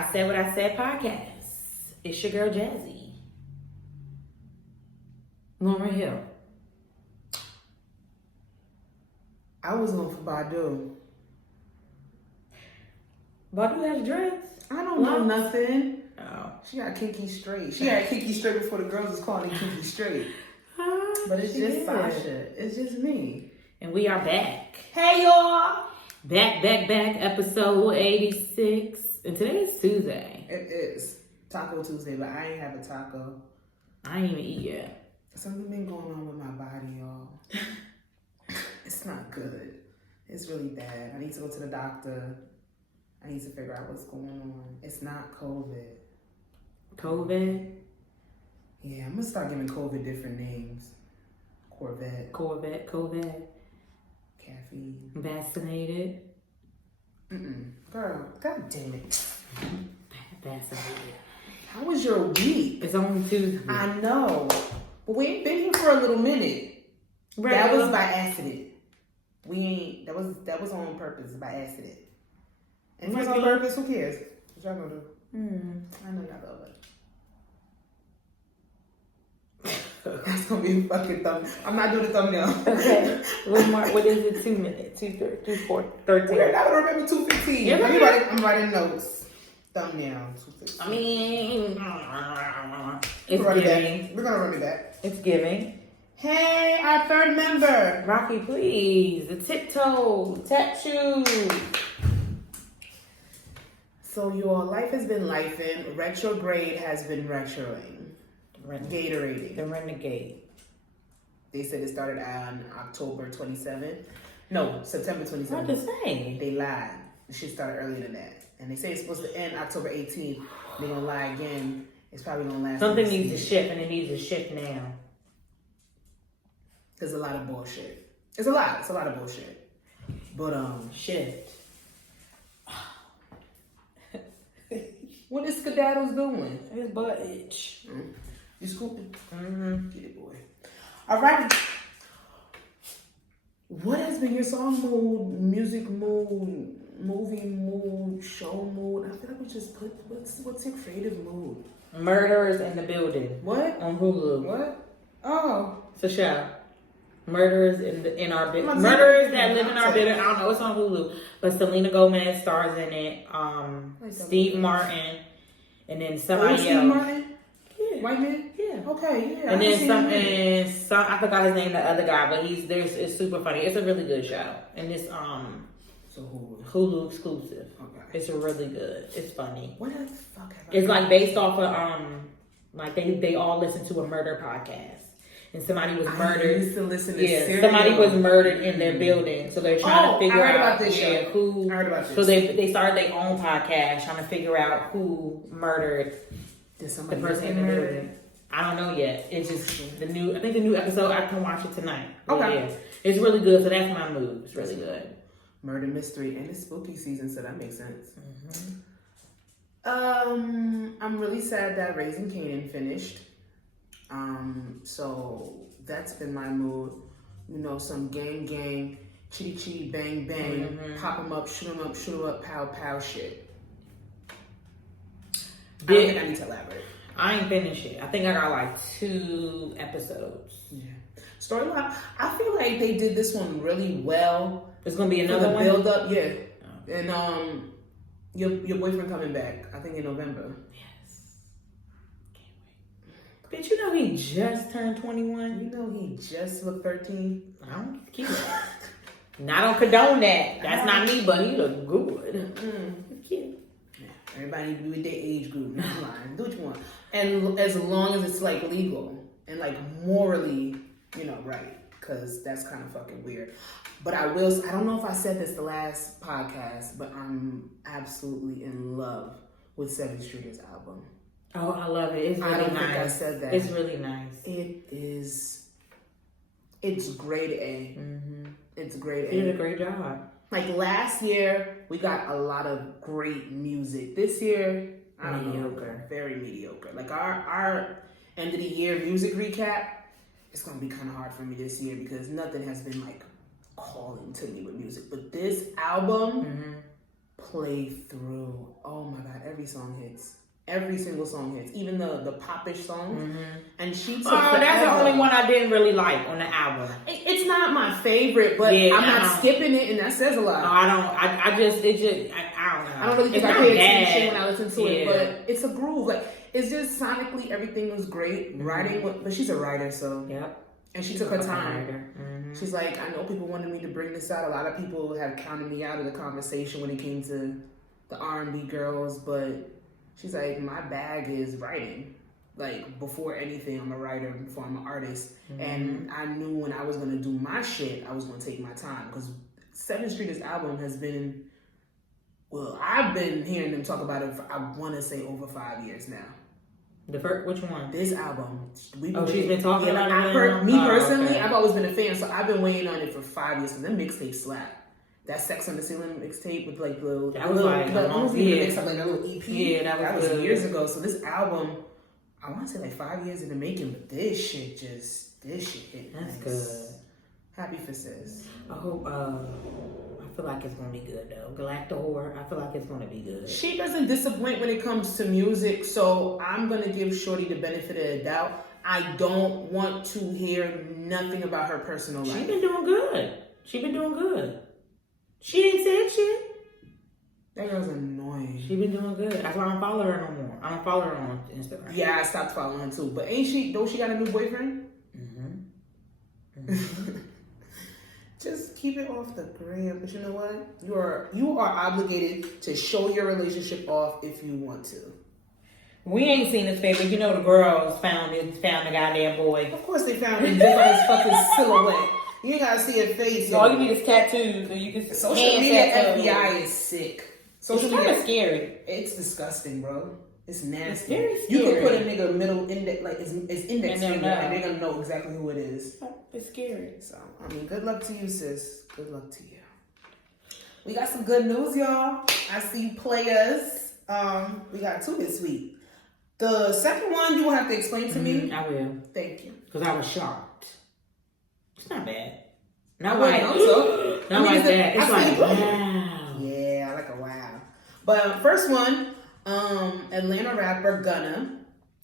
I Said What I Said podcast. It's your girl Jazzy. Lauren Hill. I was going for Badu. Badu has dreads? I don't know nothing. Oh. She got kinky straight. She had kinky straight before the girls was calling it kinky straight. But it's just Sasha. It's just me. And we are back. Hey, y'all. Back. Episode 86. And today is Tuesday. It is Taco Tuesday, but I ain't have a taco. I ain't even eat yet. Something been going on with my body, y'all. It's not good. It's really bad. I need to go to the doctor. I need to figure out what's going on. It's not COVID. COVID? Yeah, I'm gonna start giving COVID different names. Corvette. Caffeine. Vaccinated. Girl, god damn it. Vaccinated. How was your week? It's only Tuesday. I know. But we ain't been here for a little minute. Right. That was by accident. We ain't, that was on purpose, by accident. And if it's on purpose, who cares? What y'all gonna do? I know y'all love it. That's gonna be a fucking thumbnail. I'm not doing the thumbnail. Okay. What is it? 2 minutes? 2, 3, 2, 4, 13. We're not gonna remember 2:15. I'm writing notes. Thumbnail. 2:15. I mean, it's We're giving. We're gonna run it back. It's giving. Hey, our third member. Rocky, please. The tiptoe. Tap shoe. So your life has been lifing. Retrograde has been retroing. Gatorating. The renegade. They said it started on October 27th. No, September 27th. What to say? They lied. The shit started earlier than that. And they say it's supposed to end October 18th. They're gonna lie again. It's probably gonna last. Something needs to shift, and it needs to shift now. There's a lot of bullshit. It's a lot of bullshit. But Shift. what is Skedaddles doing? His butt itch. You scooping? Get it, boy. All right. What has been your song mood, music mood, movie mood, show mood? I feel like we just put what's your creative mood? Murderers in the Building. What? On Hulu. What? Oh. It's a show. Murderers in our building. Murderers that live in our building. I don't know. It's on Hulu. But Selena Gomez stars in it. Steve Martin. And then somebody else. Steve Martin? Yeah. White man? Yeah. Okay, yeah. And then some I forgot his name, the other guy, but it's super funny. It's a really good show. And it's so Hulu exclusive. Okay. It's really good. It's funny. What the fuck have I It's like based off of like they all listen to a murder podcast. And somebody was murdered. I used to listen to serial. Somebody was murdered in their building. So they're trying to figure out about this show. who. I heard about this. So they started their own podcast trying to figure out who murdered the person in the building. I don't know yet. It's just I think the new episode, I can watch it tonight. Okay. Yeah. It's really good, so that's my mood. It's really good. Murder mystery, and it's spooky season, so that makes sense. I'm really sad that Raising Kanan finished. So that's been my mood. You know, some gang, chitty bang bang, pop 'em up, shoot 'em up, pow pow shit. I don't think I need to elaborate. I ain't finished it. I think I got like 2 episodes. Yeah. Storyline. I feel like they did this one really well. There's gonna be another one. Build up, yeah. Oh. And your boyfriend coming back. I think in November. Yes. Can't wait. Bitch, you know he just turned 21. You know he just looked 13. I don't keep it. And I don't condone that. That's not me, but he look good. Cute. Everybody do with their age group. Not lying. Do what you want. And as long as it's like legal and like morally, right. Because that's kind of fucking weird. But I don't know if I said this the last podcast, but I'm absolutely in love with Seven Streeters album. Oh, I love it. It's really nice. I don't think I said that. It's really nice. It is. It's grade A. It's grade A. You did a great job. Like last year, we got a lot of great music. This year, I don't know, very mediocre. Like our end of the year music recap, it's gonna be kind of hard for me this year because nothing has been like calling to me with music. But this album, play through. Oh my God, every song hits. Every single song hits, even the popish songs. And she took that's the only one I didn't really like on the album. It's not my favorite, but I'm not skipping it, and that says a lot. No, I don't. I don't know. I don't really think I pay attention when I listen to it, but it's a groove. Like, it's just sonically, everything was great. Writing, but she's a writer, so and she took her time. She's like, I know people wanted me to bring this out. A lot of people have counted me out of the conversation when it came to the R&B girls, but she's like, my bag is writing. Like, before anything, I'm a writer, before I'm an artist. And I knew when I was going to do my shit, I was going to take my time. Because 7th Street, this album has been, well, I've been hearing them talk about it for, I want to say, over 5 years now. Which one? This album. She's been talking about it? Personally, I've always been a fan, so I've been waiting on it for 5 years. Because them mixtapes slap. That Sex on the Ceiling mixtape with like the that was like a little EP. Yeah, that was years ago. So this album, I want to say like 5 years in the making, but this shit hit. That's nice. good. Happy for sis. I hope. I feel like it's gonna be good though. Galacta Whore. I feel like it's gonna be good. She doesn't disappoint when it comes to music, so I'm gonna give Shorty the benefit of the doubt. I don't want to hear nothing about her personal life. She been doing good. She ain't said shit. That girl's annoying. She been doing good. That's why I don't follow her no more. I don't follow her on Instagram. Yeah, I stopped following her too. But don't she got a new boyfriend? Just keep it off the gram. But you know what? You are obligated to show your relationship off if you want to. We ain't seen his face, but you know the girls found the goddamn boy. Of course they found him just by his fucking silhouette. You ain't gotta see his face. All you need is tattoos, so you can. Social media FBI is sick. Social media is scary. It's disgusting, bro. It's nasty. It's very scary. You can put a nigga middle index, like his index finger, and they're gonna know exactly who it is. It's scary. So I mean, good luck to you, sis. Good luck to you. We got some good news, y'all. I see players. We got 2 this week. The second one you will have to explain to me. I will. Thank you. Because I was shocked. It's not bad. Not like like that. It's like wow. Yeah, I like a wow. But first one, Atlanta rapper Gunna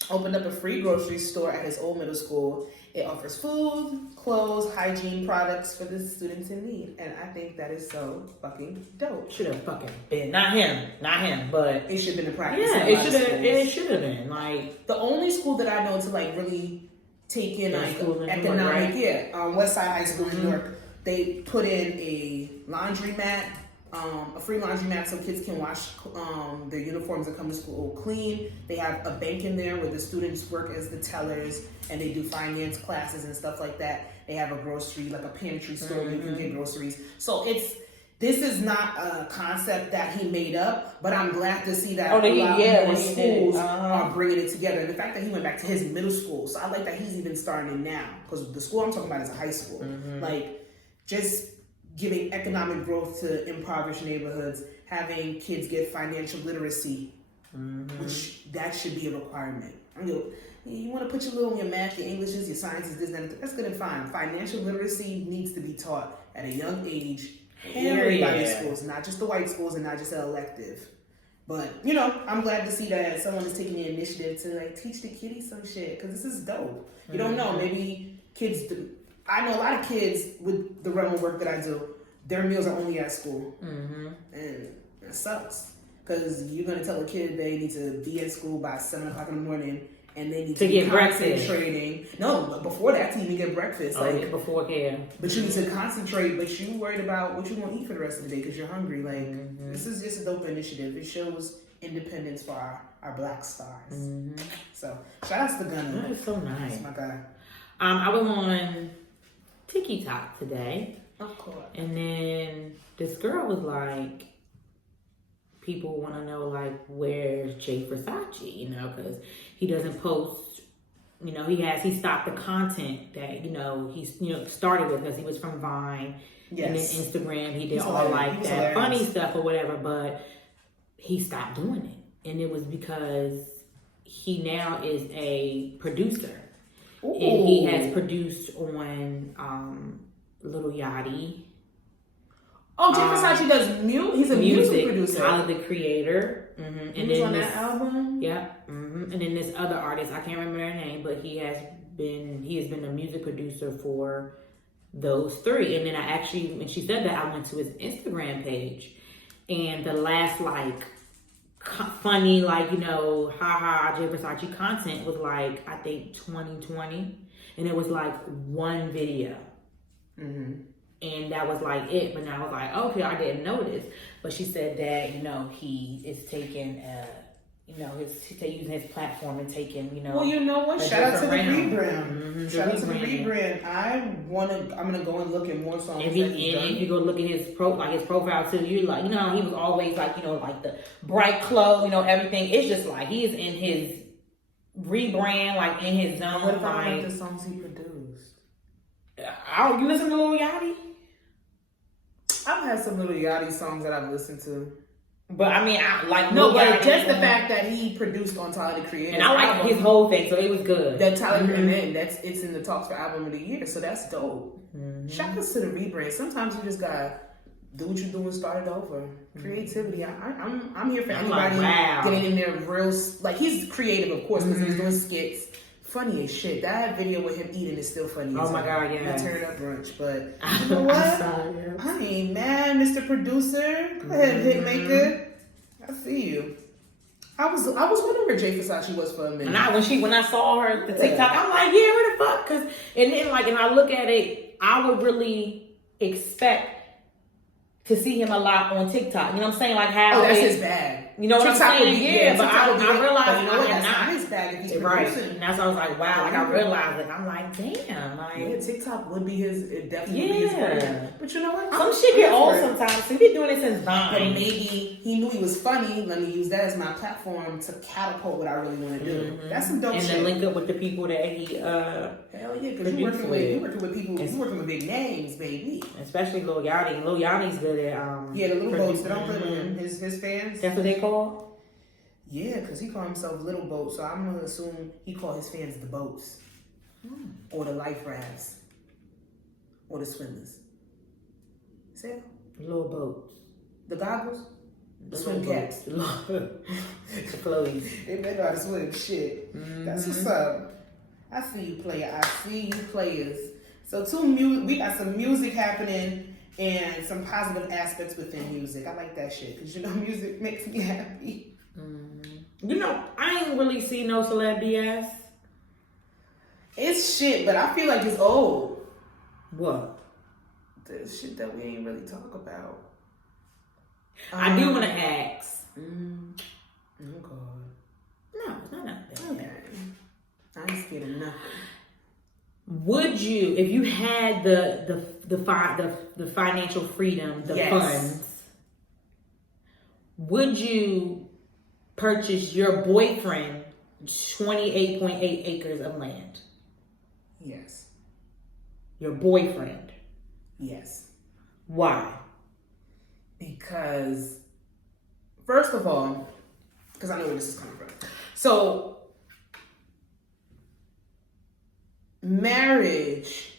opened up a free grocery store at his old middle school. It offers food, clothes, hygiene products for the students in need. And I think that is so fucking dope. Should have fucking been. Not him, but it should have been a practice. Yeah, it should have been. Like, the only school that I know to like really take in like economic, West Side High School in New York. They put in a laundromat, a free laundromat so kids can wash their uniforms and come to school clean. They have a bank in there where the students work as the tellers and they do finance classes and stuff like that. They have a grocery, like a pantry store where you can get groceries. So this is not a concept that he made up, but I'm glad to see that a lot more schools are bringing it together. And the fact that he went back to his middle school, so I like that he's even starting it now, because the school I'm talking about is a high school. Like, just giving economic growth to impoverished neighborhoods, having kids get financial literacy, which that should be a requirement. You want to put your your math, your Englishes, your sciences, this, and that. That's good and fine. Financial literacy needs to be taught at a young age. Everybody's schools, not just the white schools and not just an elective. But, I'm glad to see that someone is taking the initiative to like teach the kiddies some shit, because this is dope. You don't know, maybe kids, I know a lot of kids with the rebel work that I do, their meals are only at school. And that sucks, because you're going to tell a kid they need to be at school by 7 o'clock in the morning, and they need to get concentrating. Breakfast. No, before that to even get breakfast. Before, yeah. But you need to concentrate, but you worried about what you want to eat for the rest of the day because you're hungry. Like, this is just a dope initiative. It shows independence for our black stars. So, shout out to the Gunna. That is so nice. That's my guy. I was on TikTok today. Of course. And then this girl was like, people want to know, like, where's Jay Versace, because he doesn't post, he stopped the content that, he started with, because he was from Vine. Yes. And then Instagram, he did all like that funny stuff or whatever, but he stopped doing it. And it was because he now is a producer. Ooh. And he has produced on Lil Yachty. Oh, Jay Versace does he's a music producer. Tyler, the Creator. And he was on that album. Yeah. And then this other artist, I can't remember their name, but he has been a music producer for those three. And then I actually, when she said that, I went to his Instagram page, and the last like funny, like, you know, haha Jay Versace content was like, I think 2020, and it was like one video. And that was like it. But now I was like, okay, I didn't notice. But she said that, you know, he is taking, you know, he's using his platform and taking, you know. Well, you know what? Shout out to the rebrand. Shout out to the rebrand. I'm gonna go and look at more songs. If you go look at his profile too, you like, you know, he was always like, you know, like the bright clothes, you know, everything. It's just like he is in his rebrand, like in his zone. What about like the songs he produced? You listen to Lil Yachty? I've had some Lil Yachty songs that I've listened to. But I mean, I like no, but just the fact that he produced on Tyler the Creator, and I like his whole thing, so it was good. That Tyler and then it's in the talks for album of the year, so that's dope. Shout out to the rebrand. Sometimes you just gotta do what you do and start it over. Creativity. I'm here for anybody getting in there real. Like, he's creative, of course, because he's doing skits. Funny as shit. That video with him eating is still funny. Oh my god, yeah. Turn up brunch, but you know what? I ain't mad, Mr. Producer. Go ahead, Hitmaker. I see you. I was wondering where Jay Versace was for a minute. And when I saw her the TikTok, I'm like, yeah, where the fuck? And then like, and I look at it, I would really expect to see him a lot on TikTok. You know what I'm saying? Like how that's his bag. You know what TikTok I'm saying? But I realized, you know what, that's not his bag if he's producing. And that's why I was like, wow. Like I realized it. I'm like, damn. Like, yeah, TikTok would be his. It definitely would be his brand. But you know what? Some shit get old sometimes. He's been doing it since Vine. But maybe he knew he was funny. Let me use that as my platform to catapult what I really want to do. That's some dope shit. And then link up with the people that he hell yeah, because you working with people. You working with big names, baby. Especially Lil Yachty. Lil Yachty's good at yeah, the little boats. They don't play with him. His fans. That's what they call. Yeah, because he called himself Little Boat, so I'm going to assume he called his fans the boats. Or the life rafts. Or the swimmers. Say it? Little boats. The goggles? The swim caps. The floaties. They better know how to swim. Shit. That's what's up. I see you, player. I see you, players. So we got some music happening and some positive aspects within music. I like that shit because, you know, music makes me happy. You know, I ain't really see no celeb BS. It's shit, but I feel like it's old. What? The shit that we ain't really talk about. I do want to ask. Oh God. No, it's not that. Okay. I ain't scared of nothing. Would you, if you had the financial freedom, the funds, would you purchase your boyfriend 28.8 acres of land? Yes. Your boyfriend? Yes. Why? Because, first of all, because I know where this is coming from. So, marriage,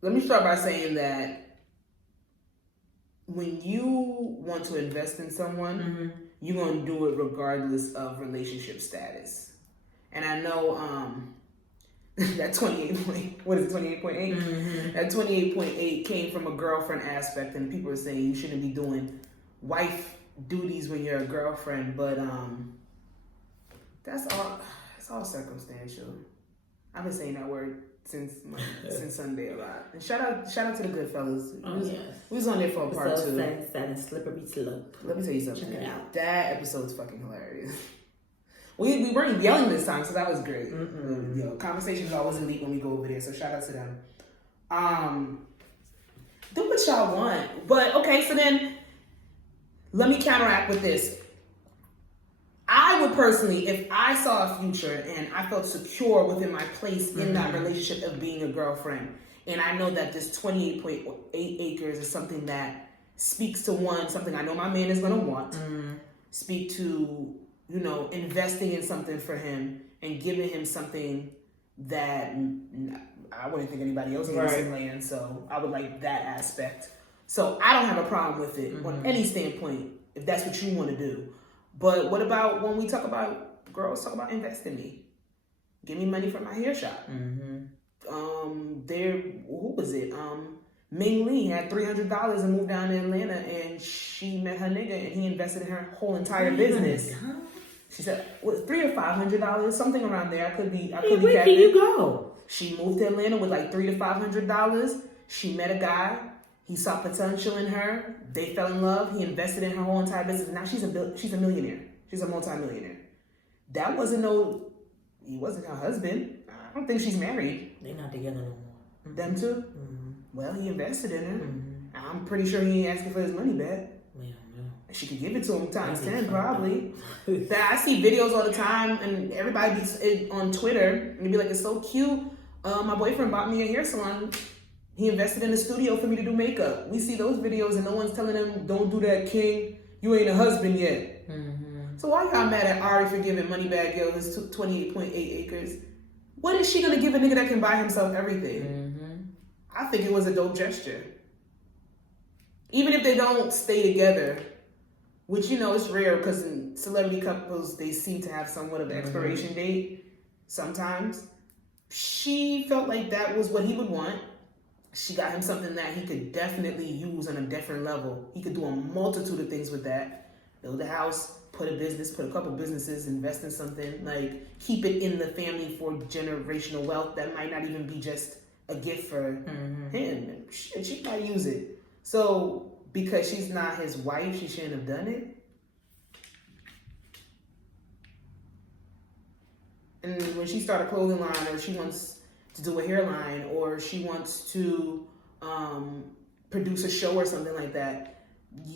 let me start by saying that when you want to invest in someone, you're going to do it regardless of relationship status. And I know that 28.8? That 28.8 came from a girlfriend aspect, and people are saying you shouldn't be doing wife duties when you're a girlfriend, but that's all. It's all circumstantial. I've been saying that word since Sunday a lot. And shout out to the good fellas. We was on there for a part 2. That slippery slope. Let me tell you something. Check it out. That episode's fucking hilarious. We weren't yelling this time, so that was great. You know, conversations always elite when we go over there. So shout out to them. Do what y'all want, but okay. So then, let me counteract with this. I would personally, if I saw a future and I felt secure within my place in that relationship of being a girlfriend, and I know that this 28.8 acres is something that speaks to something I know my man is going to want, speak to, you know, investing in something for him and giving him something that I wouldn't think anybody else needed some land, so I would like that aspect. So I don't have a problem with it on any standpoint, if that's what you want to do. But what about when we talk about girls talk about invest in me? Give me money for my hair shop. Who was it? Ming Lee had $300 and moved down to Atlanta, and she met her nigga, and he invested in her whole entire business. She said, "What, $300 or $500, something around there." I could be. Where can you go? She moved to Atlanta with like $300 to $500. She met a guy. He saw potential in her. They fell in love. He invested in her whole entire business. Now she's a millionaire. She's a multimillionaire. That wasn't he wasn't her husband. I don't think she's married. They're not together no more. Them two? Well, he invested in her. I'm pretty sure he ain't asking for his money back. She could give it to him times 10, probably. I see videos all the time, and everybody be on Twitter, and be like, "It's so cute. My boyfriend bought me a hair salon. He invested in a studio for me to do makeup." We see those videos, and no one's telling them, "Don't do that, king. You ain't a husband yet." So why y'all mad at Ari for giving Moneybag Yo his 28.8 acres? What is she gonna give a nigga that can buy himself everything? I think it was a dope gesture. Even if they don't stay together, which, you know, it's rare because in celebrity couples, they seem to have somewhat of an expiration date sometimes. She felt like that was what he would want. She got him something that he could definitely use on a different level. He could do a multitude of things with that. Build a house, put a couple businesses, invest in something, like keep it in the family for generational wealth that might not even be just a gift for him. She might use it. So because she's not his wife, she shouldn't have done it. And when she started a clothing line, or she wants to do a hairline, or she wants to produce a show or something like that,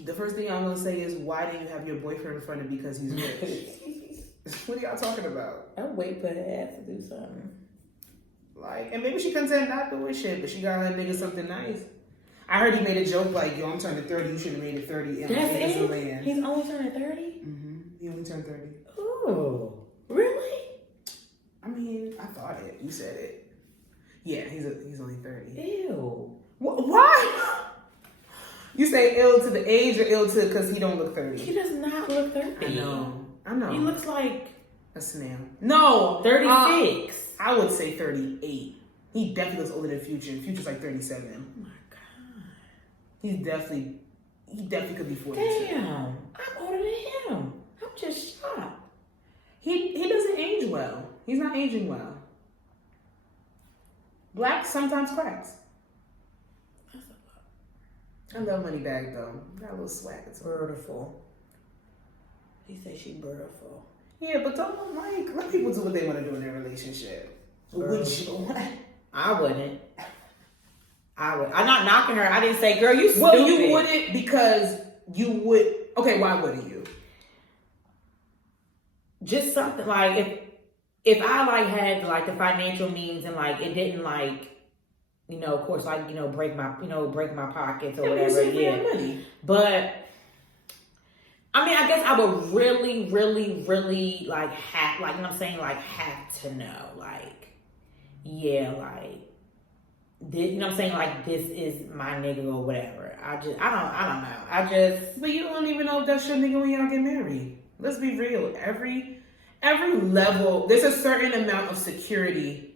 the first thing I'm gonna say is, why didn't you have your boyfriend fronted because he's rich? What are y'all talking about? I'll wait for her ass to do something. Like, and maybe she content not doing shit, but she got her nigga something nice. I heard he made a joke like, "Yo, I'm turning 30. You should have made it 30." And that's it? He's only turning 30? He only turned 30. Oh, really? I mean, I thought it. You said it. Yeah, he's only 30. Ew. Why? You say ill to the age or ill to because he don't look 30? He does not look 30. I know. He looks like a snail. No. 36. I would say 38. He definitely looks older than Future. And Future's like 37. Oh my God. He definitely could be 42. Damn. I'm older than him. I'm just shocked. He doesn't age well. He's not aging well. Black sometimes cracks. I love Moneybag though. Got a little swag. It's beautiful. He said she's beautiful. Yeah, but don't let people do what they want to do in their relationship. Would you? I wouldn't. I'm not knocking her. I didn't say, "Girl, you stupid." Well, you wouldn't because you would. Okay, why wouldn't you? Just something like if I like had like the financial means and like it didn't like, you know, of course, like, you know, break my pockets or whatever. Yeah. Money. But I mean, I guess I would really, really, really like have, like, you know what I'm saying, like have to know, like, yeah, like this, you know what I'm saying, like this is my nigga or whatever. I don't know. But you don't even know if that's your nigga when y'all get married. Let's be real. Every level, there's a certain amount of security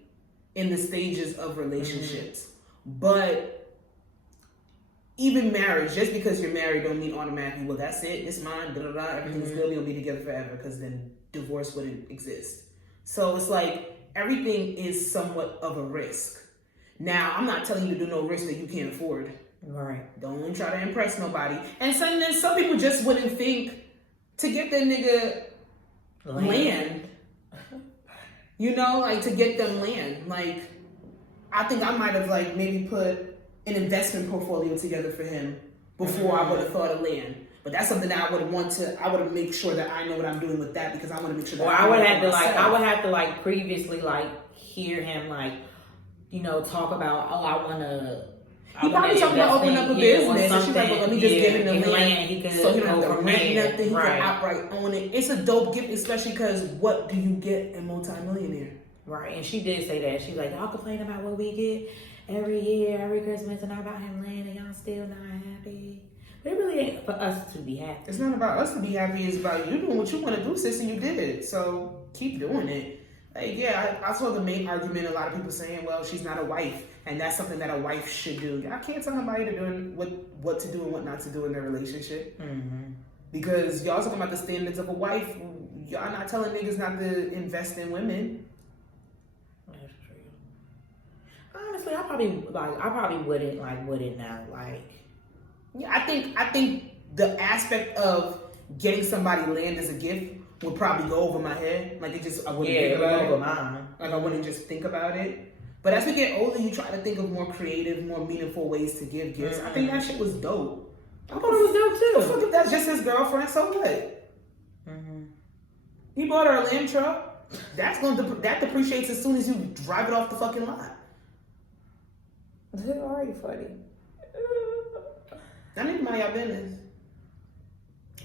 in the stages of relationships. But even marriage, just because you're married don't mean automatically, well, that's it, it's mine, everything's good, we'll be together forever, because then divorce wouldn't exist. So it's like everything is somewhat of a risk. Now, I'm not telling you to do no risk that you can't afford. Right. Don't try to impress nobody. And some people just wouldn't think to get their nigga land. You know, like to get them land. Like, I think I might have like maybe put an investment portfolio together for him before I would have thought of land. But that's something that I would make sure that I know what I'm doing with that, because I want to make sure that I would have to like previously like hear him like, you know, talk about, oh, I want to. He probably talking about opening up a business. And she's like, well, let me just give him the land so he don't have to rent nothing. He can outright own it. It's a dope gift, especially because what do you get a multimillionaire? Right, and she did say that. She's like, y'all complain about what we get every year, every Christmas, and about him landing, and y'all still not happy. But it really ain't for us to be happy. It's not about us to be happy. It's about you doing what you want to do, sis, and you did it. So keep doing it. Like, yeah, I saw the main argument. A lot of people saying, well, she's not a wife, and that's something that a wife should do. I can't tell nobody to do what to do and what not to do in their relationship. Mm-hmm. Because y'all talking about the standards of a wife. Y'all not telling niggas not to invest in women. That's true. Honestly, I probably wouldn't now. Like, yeah, I think the aspect of getting somebody land as a gift would probably go over my head. Like, I wouldn't think about it. Mine. Like, I wouldn't just think about it. But as we get older, you try to think of more creative, more meaningful ways to give gifts. Mm-hmm. I think that shit was dope. I thought it was dope too. The fuck if that's just his girlfriend? So what? Mm-hmm. He bought her a lamb truck. That depreciates as soon as you drive it off the fucking lot. Who are you funny? That ain't mind your business.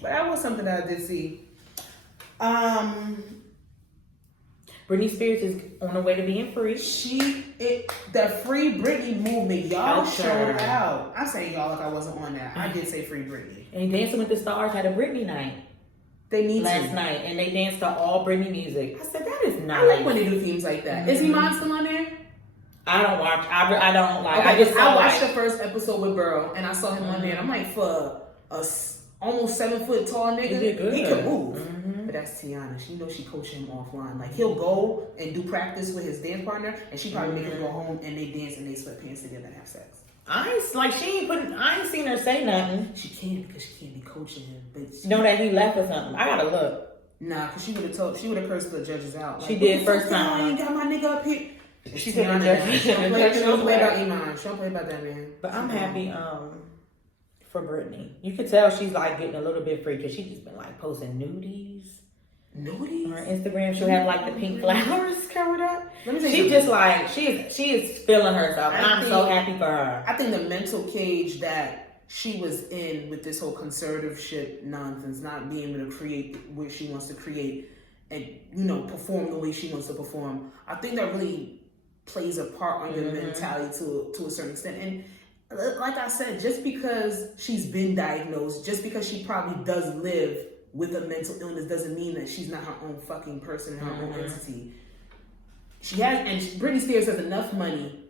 But that was something that I did see. Britney Spears is on her way to being free. The Free Britney movement, y'all showed out. I'm saying y'all like I wasn't on that. I did say Free Britney. And Dancing with the Stars had a Britney night. They need last night, and they danced to all Britney music. I said that is nice. I like when they do themes like that. Mm-hmm. Is Iman still on there? I don't watch. I don't like. Okay, I watched the first episode with Burrow, and I saw him on there, and I'm like, for a almost 7 foot tall nigga, he can move. Mm-hmm. But that's Tiana. She knows she coaching him offline. Like, he'll go and do practice with his dance partner, and she probably make him go home and they dance and they sweatpants together and have sex. I ain't seen her say nothing. She can't because she can't be coaching him. But you know that he left or something. I gotta look. Nah, because she would have cursed the judges out. Like, she did first time. I ain't got my nigga up here. She said the judges. She don't play about Iman. She don't play about that man. But I'm happy for Britney. You could tell she's like getting a little bit free because she's just been like posting nudies. Nudies? On her Instagram, she'll have like the pink flowers covered up. She just like she is feeling herself, and I'm so happy for her. I think the mental cage that she was in with this whole conservatorship nonsense, not being able to create what she wants to create, and perform the way she wants to perform. I think that really plays a part on your mentality to a certain extent. And like I said, just because she's been diagnosed, just because she probably does live with a mental illness doesn't mean that she's not her own fucking person, her own entity. She has, and Britney Spears has enough money,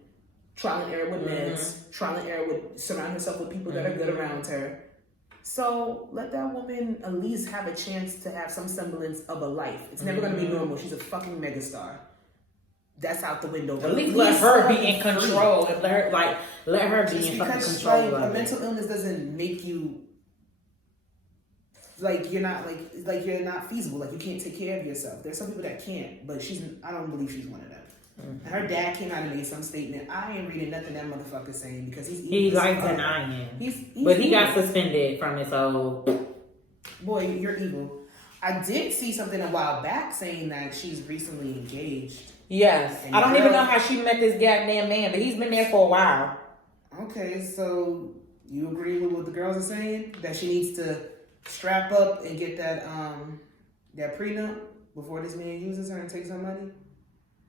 trial and error with meds, trial and error with surrounding herself with people that are good around her. So let that woman at least have a chance to have some semblance of a life. It's never going to be normal. She's a fucking megastar. That's out the window. At least let her be in control. Let her be in fucking control. Like, a mental illness doesn't make you you're not feasible. Like, you can't take care of yourself. There's some people that can't, but I don't believe she's one of them. Mm-hmm. Her dad came out and made some statement. I ain't reading nothing that motherfucker's saying because he's like denying. But he got suspended from it. So, boy, you're evil. I did see something a while back saying that she's recently engaged. Yes, I don't even know how she met this goddamn man, but he's been there for a while. Okay, so you agree with what the girls are saying? That she needs to strap up and get that prenup before this man uses her and takes her money?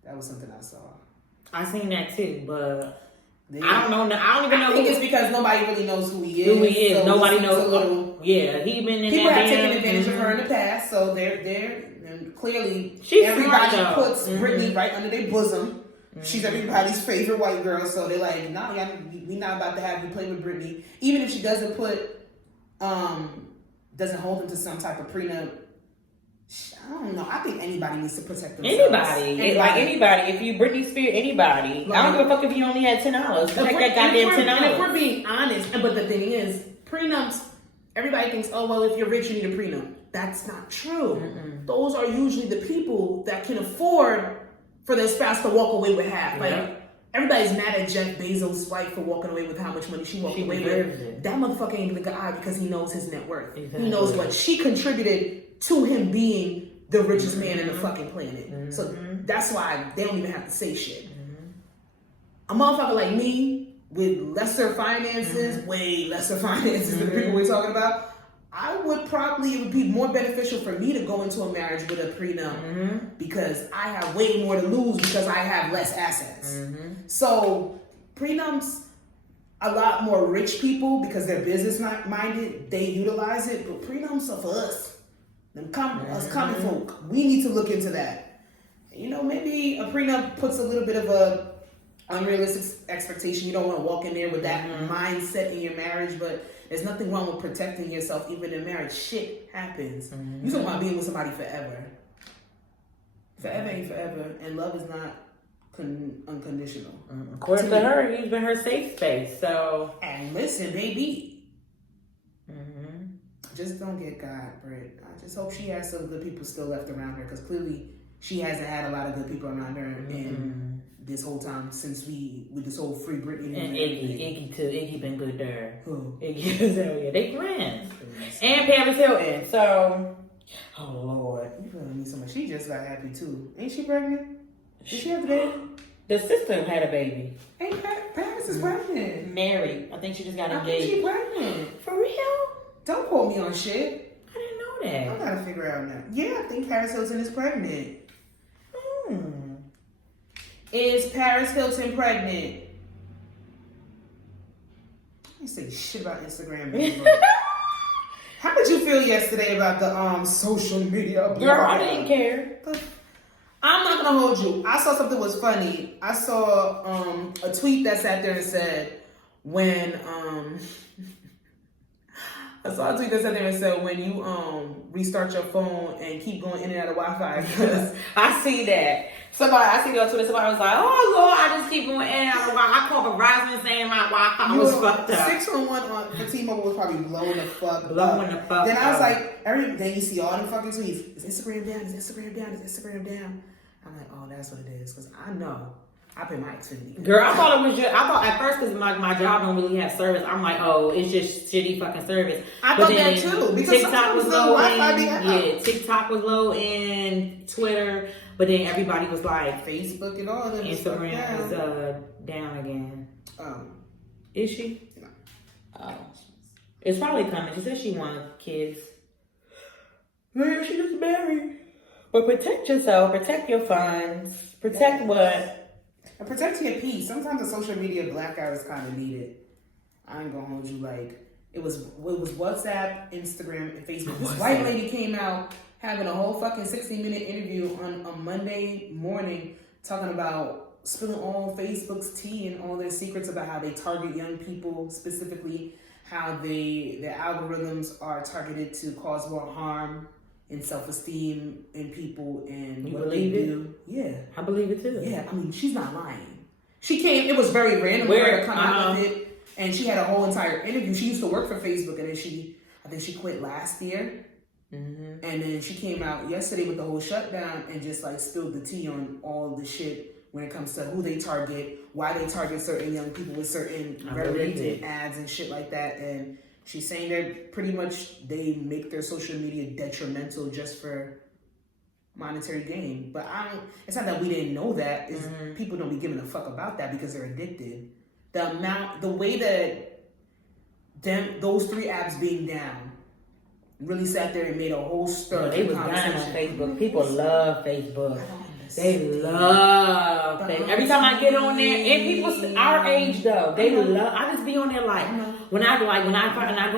That was something I saw. I seen that too, but I don't know. I don't even know. I think it's because nobody really knows who he is. Who he is. So nobody knows. Yeah, he been in people that have taken advantage of her in the past, so they're and clearly everybody puts Britney right under their bosom. She's everybody's favorite white girl, so they're like, nah, we not about to have you play with Britney. Even if she doesn't doesn't hold him to some type of prenup. I don't know. I think anybody needs to protect themselves. Anybody. If you Britney Spears, anybody. I don't give a fuck if you only had $10. Protect that goddamn $10. If we're being honest, but the thing is, prenups. Everybody thinks, oh well, if you're rich, you need a prenup. That's not true. Mm-mm. Those are usually the people that can afford for their spouse to walk away with half. Like, everybody's mad at Jeff Bezos' wife for walking away with how much money she walked away with. That motherfucker ain't gonna get eye because he knows his net worth. Exactly. He knows what she contributed to him being the richest man in the fucking planet. Mm-hmm. So that's why they don't even have to say shit. Mm-hmm. A motherfucker like me with lesser finances, way lesser finances than the people we're talking about, it would be more beneficial for me to go into a marriage with a prenup because I have way more to lose because I have less assets. So prenups, a lot more rich people because they're business minded, they utilize it, but prenups are for us. Us common folk, we need to look into that. You know, maybe a prenup puts a little bit of a unrealistic expectation. You don't want to walk in there with that mindset in your marriage, but there's nothing wrong with protecting yourself even in marriage. Shit happens. You don't want to be with somebody forever. Forever ain't forever, and love is not unconditional. According to her, he's been her safe space. So, and listen, baby, just don't get God, Britt. I just hope she has some good people still left around her, because clearly she hasn't had a lot of good people around her in this whole time since with this whole Free Britney and Iggy too. Iggy been good there. Who? Iggy is yeah, they friends. And Paris Hilton. So, oh Lord, you feeling me so much? She just got happy too. Ain't she pregnant? Did she have a baby? The sister had a baby. Ain't Paris is pregnant? Married. I think she just got I engaged. think she pregnant. For real? Don't quote me on shit. I didn't know that. I gotta figure out now. Yeah, I think Paris Hilton is pregnant. Is Paris Hilton pregnant? I ain't say shit about Instagram. How did you feel yesterday about the social media? Girl, I didn't care. I'm not gonna hold you. I saw something was funny. I saw a tweet that sat there and said when I saw a tweet that sat there and said when you restart your phone and keep going in and out of Wi-Fi, because I see that. I see that on Twitter. Somebody was like, "Oh Lord, I just keep going in and out of Wi-Fi." I called Verizon saying my Wi-Fi was fucked up. 611 for T-Mobile was probably blowing the fuck up. Then I was like, then you see all them fucking tweets. Is Instagram down? Is Instagram down? Is Instagram down? I'm like, oh, that's what it is, because I know. I pay my Xfinity. Girl, I thought it was just, I thought at first, because my job don't really have service, I'm like, oh, it's just shitty fucking service. I thought that too, because TikTok was low in, TikTok was low in Twitter, but then everybody was like, Facebook and all of them. Instagram is down again. Is she? No. Oh. It's probably coming. She said she wanted kids. Maybe she just married. But protect yourself, protect your funds, protect what? And protect your peace. Sometimes a social media blackout is kind of needed. I ain't gonna hold you. Like it was WhatsApp, Instagram, and Facebook. This white lady came out having a whole fucking 60-minute interview on a Monday morning talking about spilling all Facebook's tea and all their secrets about how they target young people, specifically how their algorithms are targeted to cause more harm and self-esteem in people, and you what believe they it? do. Yeah. I believe it too. Yeah, I mean, she's not lying. She came, it was very random for her to come out with it, and she had a whole entire interview. She used to work for Facebook, and then I think she quit last year, and then she came out yesterday with the whole shutdown and just like spilled the tea on all the shit when it comes to who they target, why they target certain young people with certain very ads and shit like that, and she's saying that pretty much they make their social media detrimental just for monetary gain. But it's not that we didn't know that. It's people don't be giving a fuck about that because they're addicted. The way that those 3 apps being down really sat there and made a whole stir. They was dying on Facebook. People love Facebook. They love Facebook. Every time I get on there, and people our age though, they love. I just be on there like when I go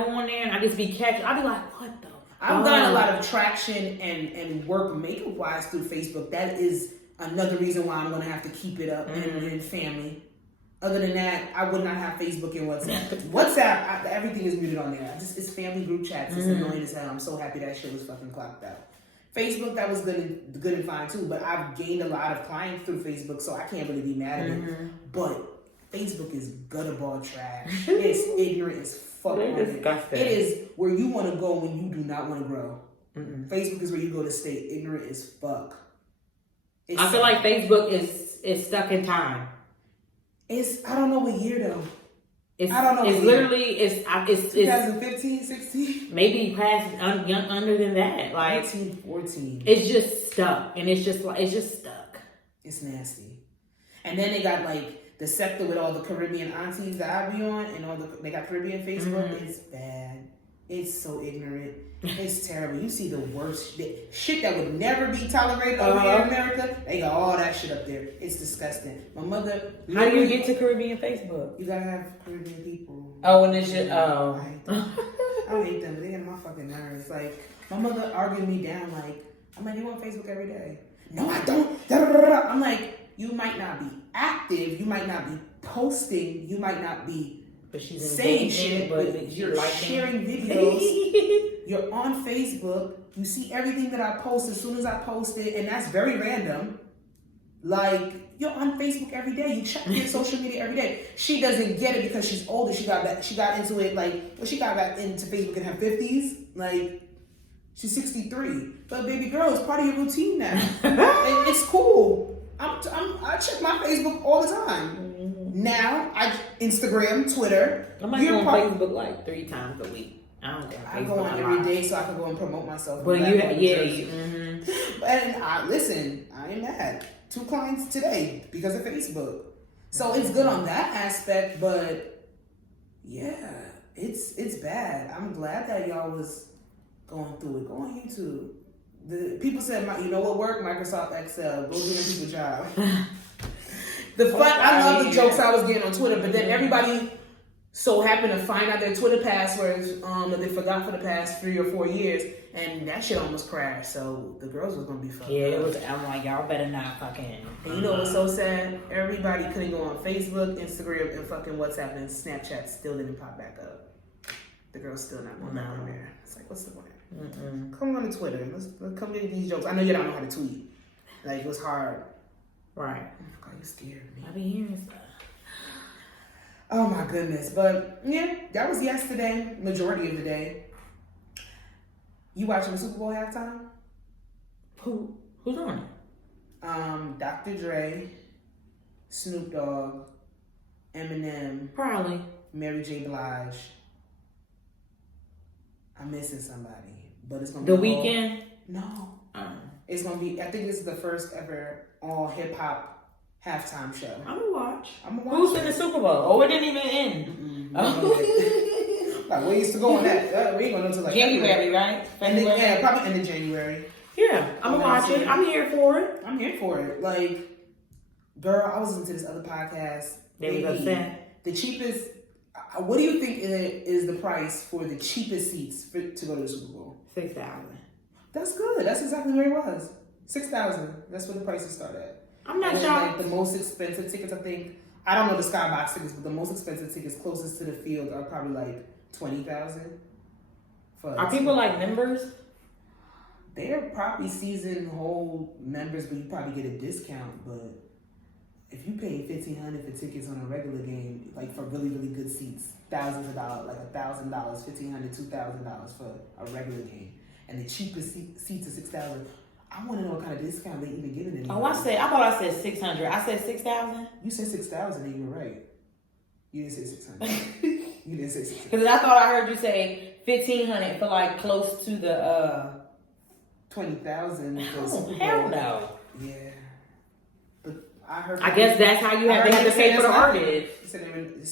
on there and I just be catching. I be like, what the? I've gotten a lot of traction and work makeup wise through Facebook. That is another reason why I'm gonna have to keep it up and family. Other than that, I would not have Facebook and WhatsApp. WhatsApp, everything is muted on there. It's family group chats. It's annoying as hell. I'm so happy that shit was fucking clocked out. Facebook, that was good and fine too, but I've gained a lot of clients through Facebook, so I can't really be mad at it. But Facebook is gutterball trash. It's ignorant as fuck. It is where you want to go when you do not want to grow. Facebook is where you go to stay ignorant as fuck. I feel like Facebook is stuck in time. I don't know what year though. I don't know. It's literally it's 2015, 16, maybe past under than that. Like 13, 14. It's just stuck, and it's just stuck. It's nasty. And then they got like the sector with all the Caribbean aunties that I be on, and they got Caribbean Facebook. It's bad. It's so ignorant. It's terrible. You see the worst shit that would never be tolerated over here in America. They got all that shit up there. It's disgusting. My mother. How do you get to Caribbean Facebook? You gotta have Caribbean people. Oh, and this shit. Oh. I hate them. They get on my fucking nerves. Like, my mother argued me down. Like, I'm like, you on Facebook every day? No, I don't. I'm like, you might not be active. You might not be posting. You might not be. But she's saying shit, but you're sharing videos. You're on Facebook. You see everything that I post as soon as I post it, and that's very random. Like, you're on Facebook every day. You check your social media every day. She doesn't get it because she's older. She got into it she got back into Facebook in her 50s. Like, she's 63. But baby girl, it's part of your routine now. It's cool. I check my Facebook all the time. Now, Instagram, Twitter. I'm like on Facebook like 3 times a week. I go on every day so I can go and promote myself. Well, And I ain't mad. 2 clients today because of Facebook. So it's good on that aspect, but yeah, it's bad. I'm glad that y'all was going through it. Go on YouTube. The people said, you know what worked? Microsoft Excel. Go give people a job. I love the jokes I was getting on Twitter, but then everybody so happened to find out their Twitter passwords that they forgot for the past 3 or 4 years, and that shit almost crashed. So the girls was gonna be fucked. Yeah, it was. I'm like, y'all better not fucking. And you know what's so sad? Everybody couldn't go on Facebook, Instagram, and fucking WhatsApp, and Snapchat still didn't pop back up. The girls still not going on there. It's like, what's the point? Come on to Twitter. Let's come get these jokes. I know you don't know how to tweet. Like, it was hard. Right. God, you scared me. I be hearing stuff. Oh my goodness. But yeah, that was yesterday, majority of the day. You watching the Super Bowl halftime? Who's on it? Dr. Dre, Snoop Dogg, Eminem, Probably Mary J. Blige. I'm missing somebody, but it's gonna be The Weeknd. Weeknd. No, it's gonna be. I think this is the first ever all hip hop halftime show. I'm gonna watch. Who's in the Super Bowl? Oh, it didn't even end. Like, we used to go on that. We ain't gonna know until like January, right? Yeah, probably end of January. Yeah, I'm gonna watch it. I'm here for it. I'm here for it. Like, girl, I was listening to this other podcast. They was upset. The cheapest. What do you think is the price for the cheapest seats to go to the Super Bowl? $6,000. That's good. That's exactly where it was. $6,000. That's what the prices start at. I'm not shocked. Like, the most expensive tickets, I think. I don't know the skybox tickets, but the most expensive tickets closest to the field are probably like $20,000. Are people like members? They're probably season whole members, but you probably get a discount. But if you pay $1,500 for tickets on a regular game, like for really, really good seats, thousands of dollars, like $1,000, $1,500, $2,000 for a regular game, and the cheapest seats are $6,000. I want to know what kind of discount they even giving anybody. I thought I said 600. I said 6,000. You said 6,000, and you were right. You didn't say 600. You didn't say 600. Because I thought I heard you say 1,500 for like close to the 20,000. Oh, hell no. Yeah. But I heard. I guess that's how you have to pay for the artist.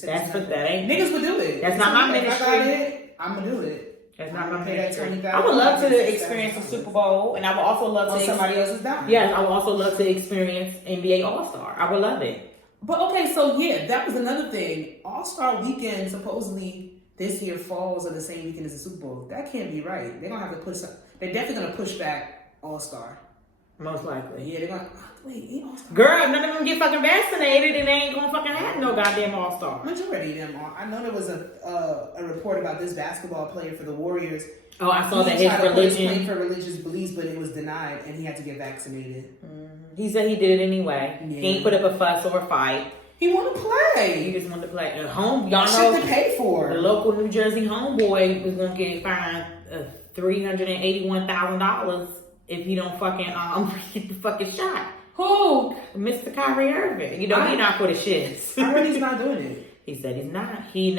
That's what that ain't. Niggas would do it. That's not my ministry. I'm gonna do it. That's not my ministry. I would love to experience the Super Bowl, and I would also love to somebody else's dime. Yes, I would also love to experience NBA All-Star. I would love it. But okay, so yeah, that was another thing. All-Star Weekend supposedly this year falls on the same weekend as the Super Bowl. That can't be right. They're gonna have to push. They're definitely gonna push back All-Star. Most likely. Yeah, they're gonna. Wait, ain't All-Star? Girl, if none of them get fucking vaccinated, and they ain't gonna fucking have no goddamn All-Star. Majority of them are. I know there was a report about this basketball player for the Warriors. Oh, I saw that his religion. For religious beliefs, but it was denied, and he had to get vaccinated. Mm-hmm. He said he did it anyway. Yeah. He ain't put up a fuss or a fight. He wanted to play. He just wanted to play. Y'all know shit to pay for. The local New Jersey homeboy was gonna get fined $381,000 if he don't fucking get the fucking shot. Who? Mr. Kyrie Irving. You know he not for the shits. I heard he's not doing it. He said he's not. He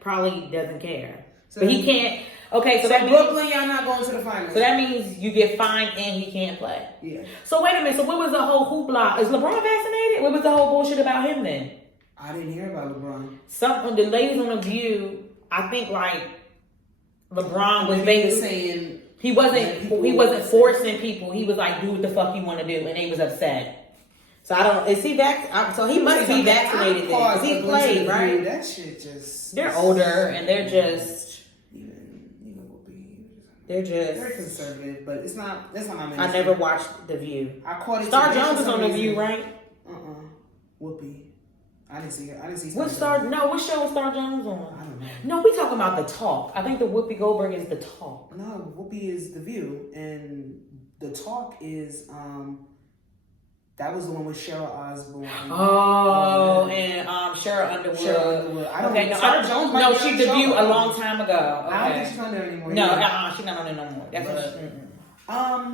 probably doesn't care. So but he can't. Okay, so that means Brooklyn, y'all not going to the finals. So that means you get fined and he can't play. Yeah. So wait a minute. So what was the whole hoopla? Is LeBron vaccinated? What was the whole bullshit about him then? I didn't hear about LeBron. Some of the ladies on The View, I think like LeBron was He was basically saying he wasn't forcing people. He was like, do what the fuck you want to do, and they was upset. So I don't. Is he back? So he must be vaccinated then, because he played, right? That shit just. They're older and they're just. Even Whoopi. They're just. Very conservative, but it's not. That's not my. I never watched The View. I caught it. Star Jones is on The View, right? Whoopi. I didn't see her. I didn't see. What show is Star Jones on? I don't know. No, we talking about The Talk. I think the Whoopi Goldberg is The Talk. No, Whoopi is The View, and The Talk is that was the one with Cheryl Osborne. Oh, and Cheryl Underwood. Star Jones. No, she debuted a long time ago. Okay. I don't think she's on there anymore. No, she's not on there no more. That's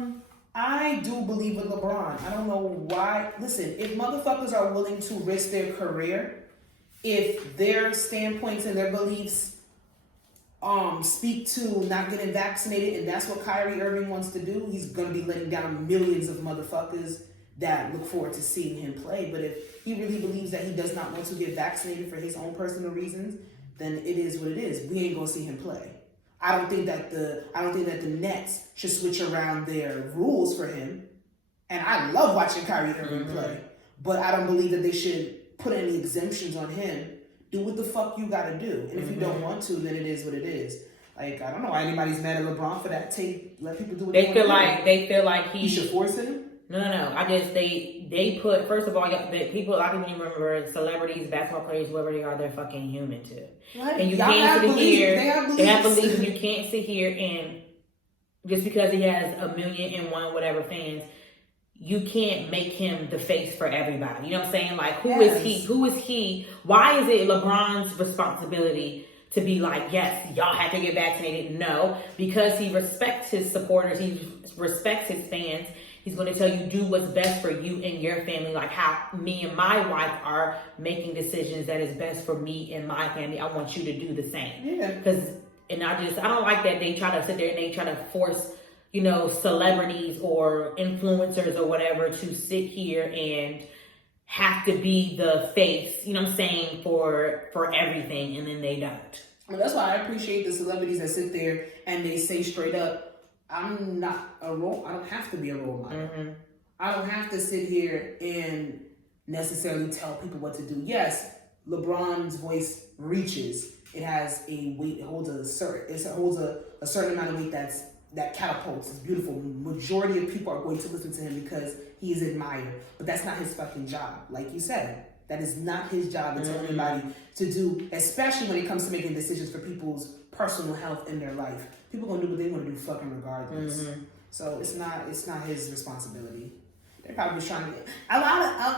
I do believe in LeBron. I don't know why. Listen, if motherfuckers are willing to risk their career, if their standpoints and their beliefs speak to not getting vaccinated, and that's what Kyrie Irving wants to do, he's gonna be letting down millions of motherfuckers that look forward to seeing him play. But if he really believes that he does not want to get vaccinated for his own personal reasons, then it is what it is. We ain't gonna see him play. I don't think that the Nets should switch around their rules for him. And I love watching Kyrie Irving play, but I don't believe that they should put any exemptions on him. Do what the fuck you gotta do. And if you don't want to, then it is what it is. Like, I don't know why anybody's mad at LeBron for that. Let people do what they want. They feel like he should force him. No. I guess they put, first of all, a lot of people remember celebrities, basketball players, whoever they are, they're fucking human too. Right. And you can't sit here. They have beliefs, and you can't sit here and just because he has 1,000,001 whatever fans, you can't make him the face for everybody. You know what I'm saying? Like, who is he? Who is he? Why is it LeBron's responsibility to be like, yes, y'all have to get vaccinated? No, because he respects his supporters. He respects his fans. He's going to tell you, do what's best for you and your family, like how me and my wife are making decisions that is best for me and my family. I want you to do the same. Yeah. I don't like that they try to sit there and they try to force, celebrities or influencers or whatever to sit here and have to be the face, you know what I'm saying, for everything, and then they don't. Well, that's why I appreciate the celebrities that sit there and they say straight up, I'm not I don't have to be a role model. Mm-hmm. I don't have to sit here and necessarily tell people what to do. Yes, LeBron's voice reaches. It has a weight. It holds a certain amount of weight that catapults. It's beautiful. Majority of people are going to listen to him because he is admired. But that's not his fucking job. Like you said, that is not his job to tell anybody to do, especially when it comes to making decisions for people's personal health in their life. People gonna do what they want to do fucking regardless. So it's not his responsibility. They're probably just trying to get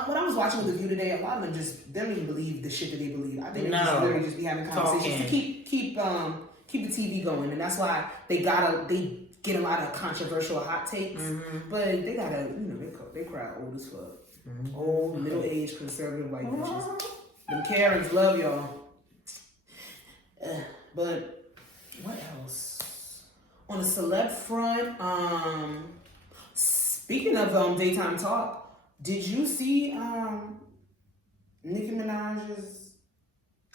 when I was watching The View today, a lot of them they don't even believe the shit that they believe. I think they just literally just be having conversations to keep the TV going, and that's why they get a lot of controversial hot takes. But they gotta they crowd old as fuck. Old, middle-aged, conservative white bitches. Them Karens love y'all. But what else? On the celeb front, speaking of daytime talk, did you see Nicki Minaj's?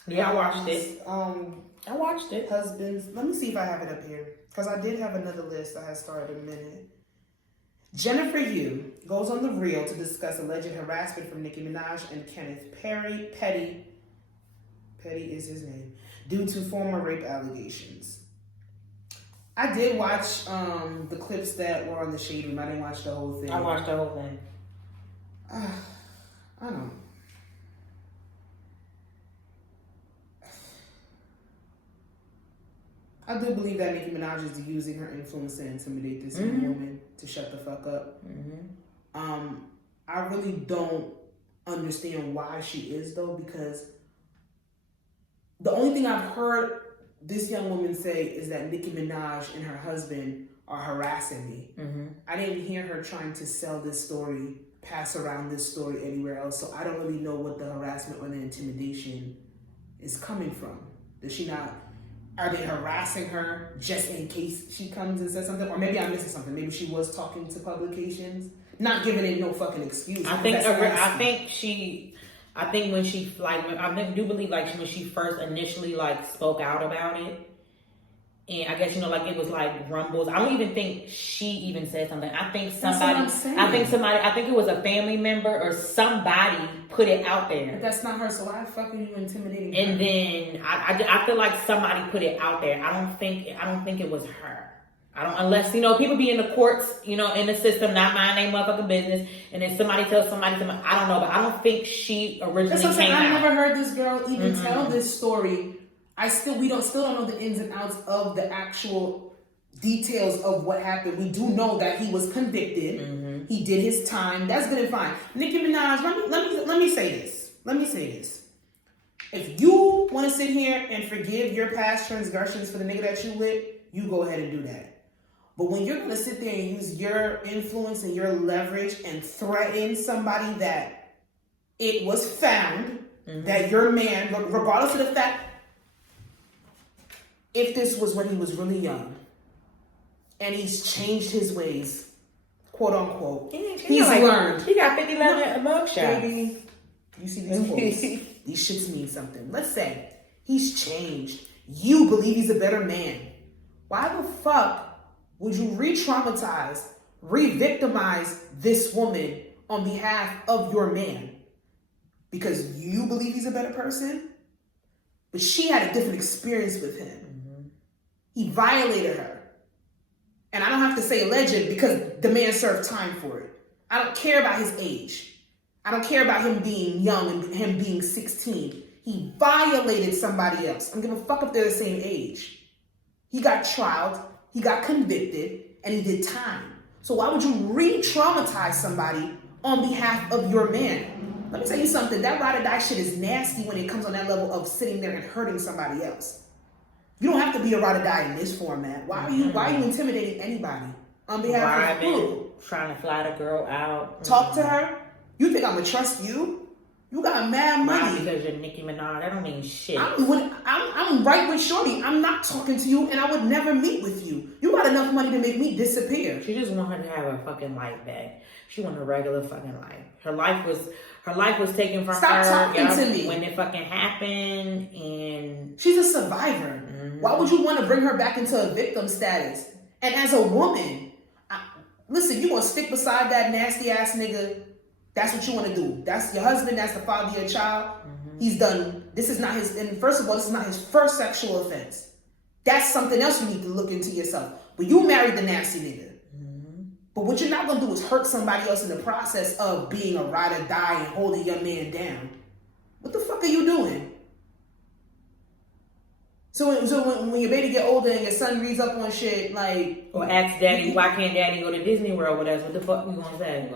Yeah, I watched it. I watched it. Husbands. Let me see if I have it up here, because I did have another list I had started a minute. Jennifer Yu goes on The Real to discuss alleged harassment from Nicki Minaj and Kenneth Petty is his name, due to former rape allegations. I did watch the clips that were on the Shade Room. I didn't watch the whole thing. I watched the whole thing. I don't. I do believe that Nicki Minaj is using her influence to intimidate this young woman to shut the fuck up. I really don't understand why she is, though, because the only thing I've heard this young woman say is that Nicki Minaj and her husband are harassing me. I didn't hear her trying to sell this story, pass around this story anywhere else, so I don't really know what the harassment or the intimidation is coming from. Are they harassing her just in case she comes and says something? Or maybe I'm missing something. Maybe she was talking to publications, not giving it no fucking excuse. I think I think when she, like, I do believe, like, when she first initially, like, spoke out about it, and I guess, you know, like, it was, like, rumbles. I don't even think she even said something. I think somebody, I think it was a family member or somebody put it out there. But that's not her, so why the fuck are you intimidating her? And then, I feel like somebody put it out there. I don't think it was her. Unless, you know, people be in the courts, you know, in the system, not minding their motherfucking business, and then somebody tells somebody, I don't know, but I don't think she originally came out. I've never heard this girl even tell this story. We still don't know the ins and outs of the actual details of what happened. We do know that he was convicted. Mm-hmm. He did his time. That's good and fine. Nicki Minaj, let me say this. Let me say this. If you want to sit here and forgive your past transgressions for the nigga that you with, you go ahead and do that. But when you're going to sit there and use your influence and your leverage and threaten somebody that it was found that your man, regardless of the fact, if this was when he was really young and he's changed his ways, quote unquote, he's learned. He got 50 mugshots. Baby, you see these quotes? These shits mean something. Let's say he's changed. You believe he's a better man. Why the fuck would you re-traumatize, re-victimize this woman on behalf of your man? Because you believe he's a better person? But she had a different experience with him. Mm-hmm. He violated her. And I don't have to say alleged because the man served time for it. I don't care about his age. I don't care about him being young and him being 16. He violated somebody else. I don't give a fuck if they're the same age. He got trialed. He got convicted, and he did time. So why would you re-traumatize somebody on behalf of your man? Let me tell you something. That ride or die shit is nasty when it comes on that level of sitting there and hurting somebody else. You don't have to be a ride or die in this format. Why are you intimidating anybody on behalf of who? Trying to fly the girl out. Talk to her. You think I'm gonna trust you? You got mad money. Because you're Nicki Minaj. That don't mean shit. I'm right with Shorty. I'm not talking to you, and I would never meet with you. You got enough money to make me disappear. She just want her to have her fucking life back. She want a regular fucking life. Her life was taken from her. Stop talking to me. When it fucking happened, and she's a survivor. Mm-hmm. Why would you want to bring her back into a victim status? And as a woman, listen, you gonna stick beside that nasty ass nigga. That's what you want to do. That's your husband. That's the father of your child. Mm-hmm. He's done. This is not his. And first of all, this is not his first sexual offense. That's something else you need to look into yourself. But you married the nasty nigga. Mm-hmm. But what you're not gonna do is hurt somebody else in the process of being a ride or die and holding your man down. What the fuck are you doing? So when your baby get older and your son reads up on shit like... Or asks daddy, why can't daddy go to Disney World with us? What the fuck you gonna say?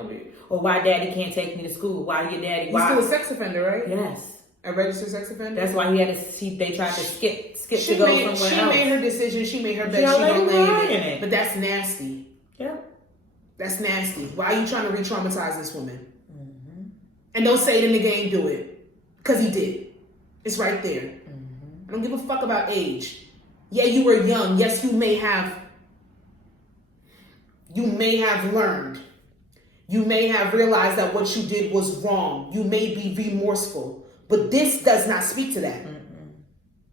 Or why daddy can't take me to school? Why your daddy... He's still a sex offender, right? Yes. A registered sex offender? That's why they tried to skip to go somewhere else. She made her decision. She made her bet. She don't lay in it. But that's nasty. Yeah. That's nasty. Why are you trying to re-traumatize this woman? Mm-hmm. And don't say the nigga ain't do it. Because he did. It's right there. I don't give a fuck about age. Yeah, you were young. Yes, you may have learned. You may have realized that what you did was wrong. You may be remorseful. But this does not speak to that.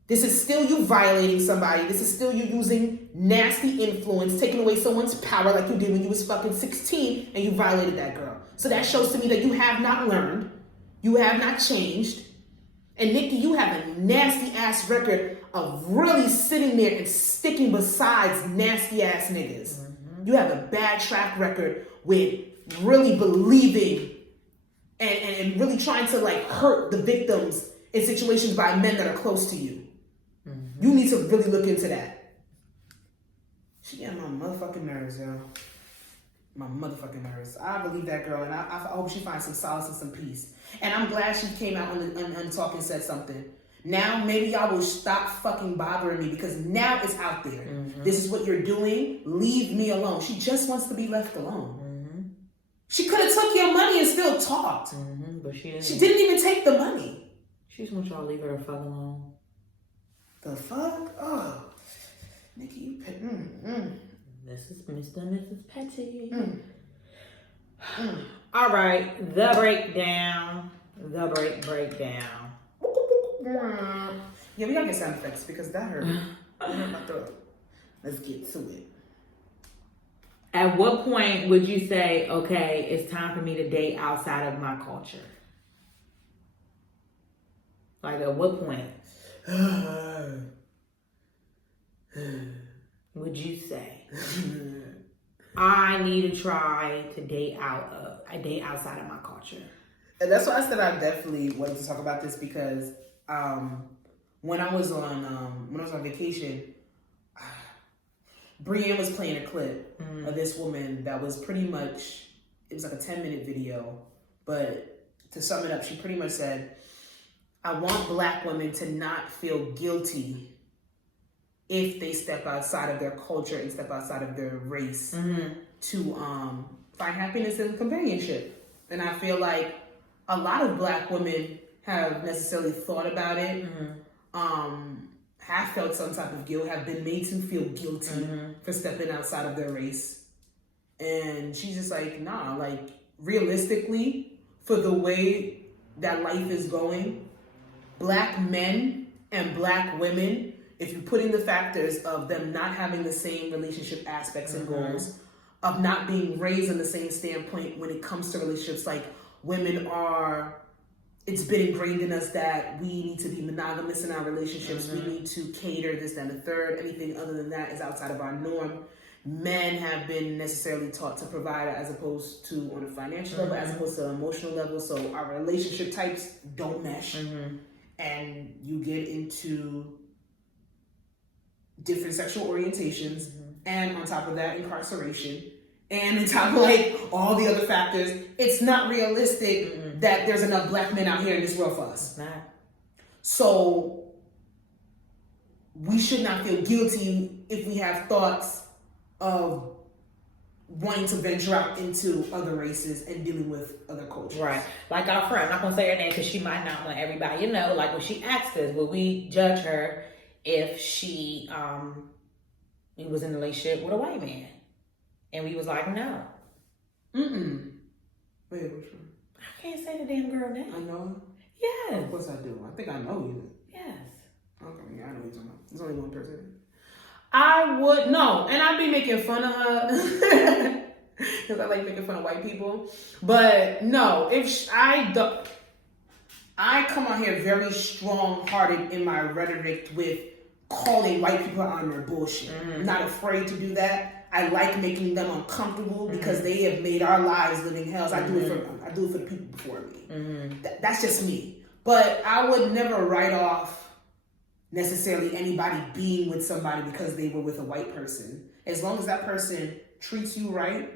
This is still you violating somebody. This is still you using nasty influence, taking away someone's power like you did when you was fucking 16 and you violated that girl. So that shows to me that you have not learned. You have not changed. And Nicki, you have a nasty ass record of really sitting there and sticking besides nasty ass niggas. Mm-hmm. You have a bad track record with really believing and really trying to like hurt the victims in situations by men that are close to you. Mm-hmm. You need to really look into that. She got my motherfucking nerves, yo. My motherfucking nerves. I believe that girl, and I hope she finds some solace and some peace. And I'm glad she came out on Talk and said something. Now, maybe y'all will stop fucking bothering me because now it's out there. Mm-hmm. This is what you're doing. Leave me alone. She just wants to be left alone. Mm-hmm. She could have took your money and still talked. Mm-hmm, but she didn't. She didn't even take the money. She just wants y'all to leave her the fuck alone. The fuck? Oh. Nicki, you... This is Mr. and Mrs. Petty. All right, the breakdown. The breakdown. Yeah, we gotta get sound effects because that hurt. That hurt my throat. Let's get to it. At what point would you say, okay, it's time for me to date outside of my culture? Like, at what point would you say, I need to try to date outside of my culture? And that's why I said I definitely wanted to talk about this because when I was on vacation, Brienne was playing a clip of this woman that was pretty much, it was like a 10-minute video, but to sum it up, she pretty much said, I want black women to not feel guilty if they step outside of their culture and step outside of their race to find happiness and companionship. And I feel like a lot of black women have necessarily thought about it, have felt some type of guilt, have been made to feel guilty for stepping outside of their race. And she's just like, nah, like realistically, for the way that life is going, black men and black women, if you put in the factors of them not having the same relationship aspects and goals, of not being raised in the same standpoint when it comes to relationships, like women are, it's been ingrained in us that we need to be monogamous in our relationships. We need to cater this, that, and the third. Anything other than that is outside of our norm. Men have been necessarily taught to provide as opposed to on a financial level, as opposed to an emotional level. So our relationship types don't mesh. And you get into different sexual orientations. And on top of that, incarceration. And on top of like all the other factors, it's not realistic that there's enough black men out here in this world for us. It's not. So we should not feel guilty if we have thoughts of wanting to venture out into other races and dealing with other cultures. Right. Like our friend, I'm not going to say her name because she might not want everybody to know. Like when she asked us, would we judge her if she was in a relationship with a white man? And we was like, no. Wait, which one? I can't say the damn girl name. I know her? Yes. Of course I do. I think I know you. Yes. Okay, yeah, I know what you're talking about. There's only one person. I would, no, and I'd be making fun of her because I like making fun of white people. But no, I come out here very strong-hearted in my rhetoric with calling white people out on their bullshit. I'm not afraid to do that. I like making them uncomfortable because they have made our lives living hells. I do it for the people before me. That's just me. But I would never write off necessarily anybody being with somebody because they were with a white person. As long as that person treats you right,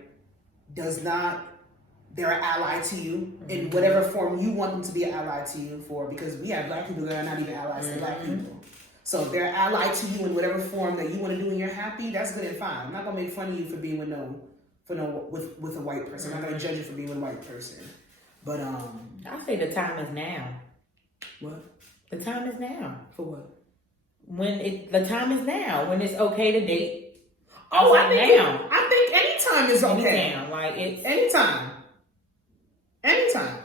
they're an ally to you in whatever form you want them to be an ally to you for, because we have black people that are not even allies to black people. So if they're an ally to you in whatever form that you want to do and you're happy, that's good and fine. I'm not gonna make fun of you for being with a white person. I'm not gonna judge you for being with a white person. But I say the time is now. What? The time is now. For what? The time is now when it's okay to date. Oh, I think anytime is okay. Anytime, like it's anytime.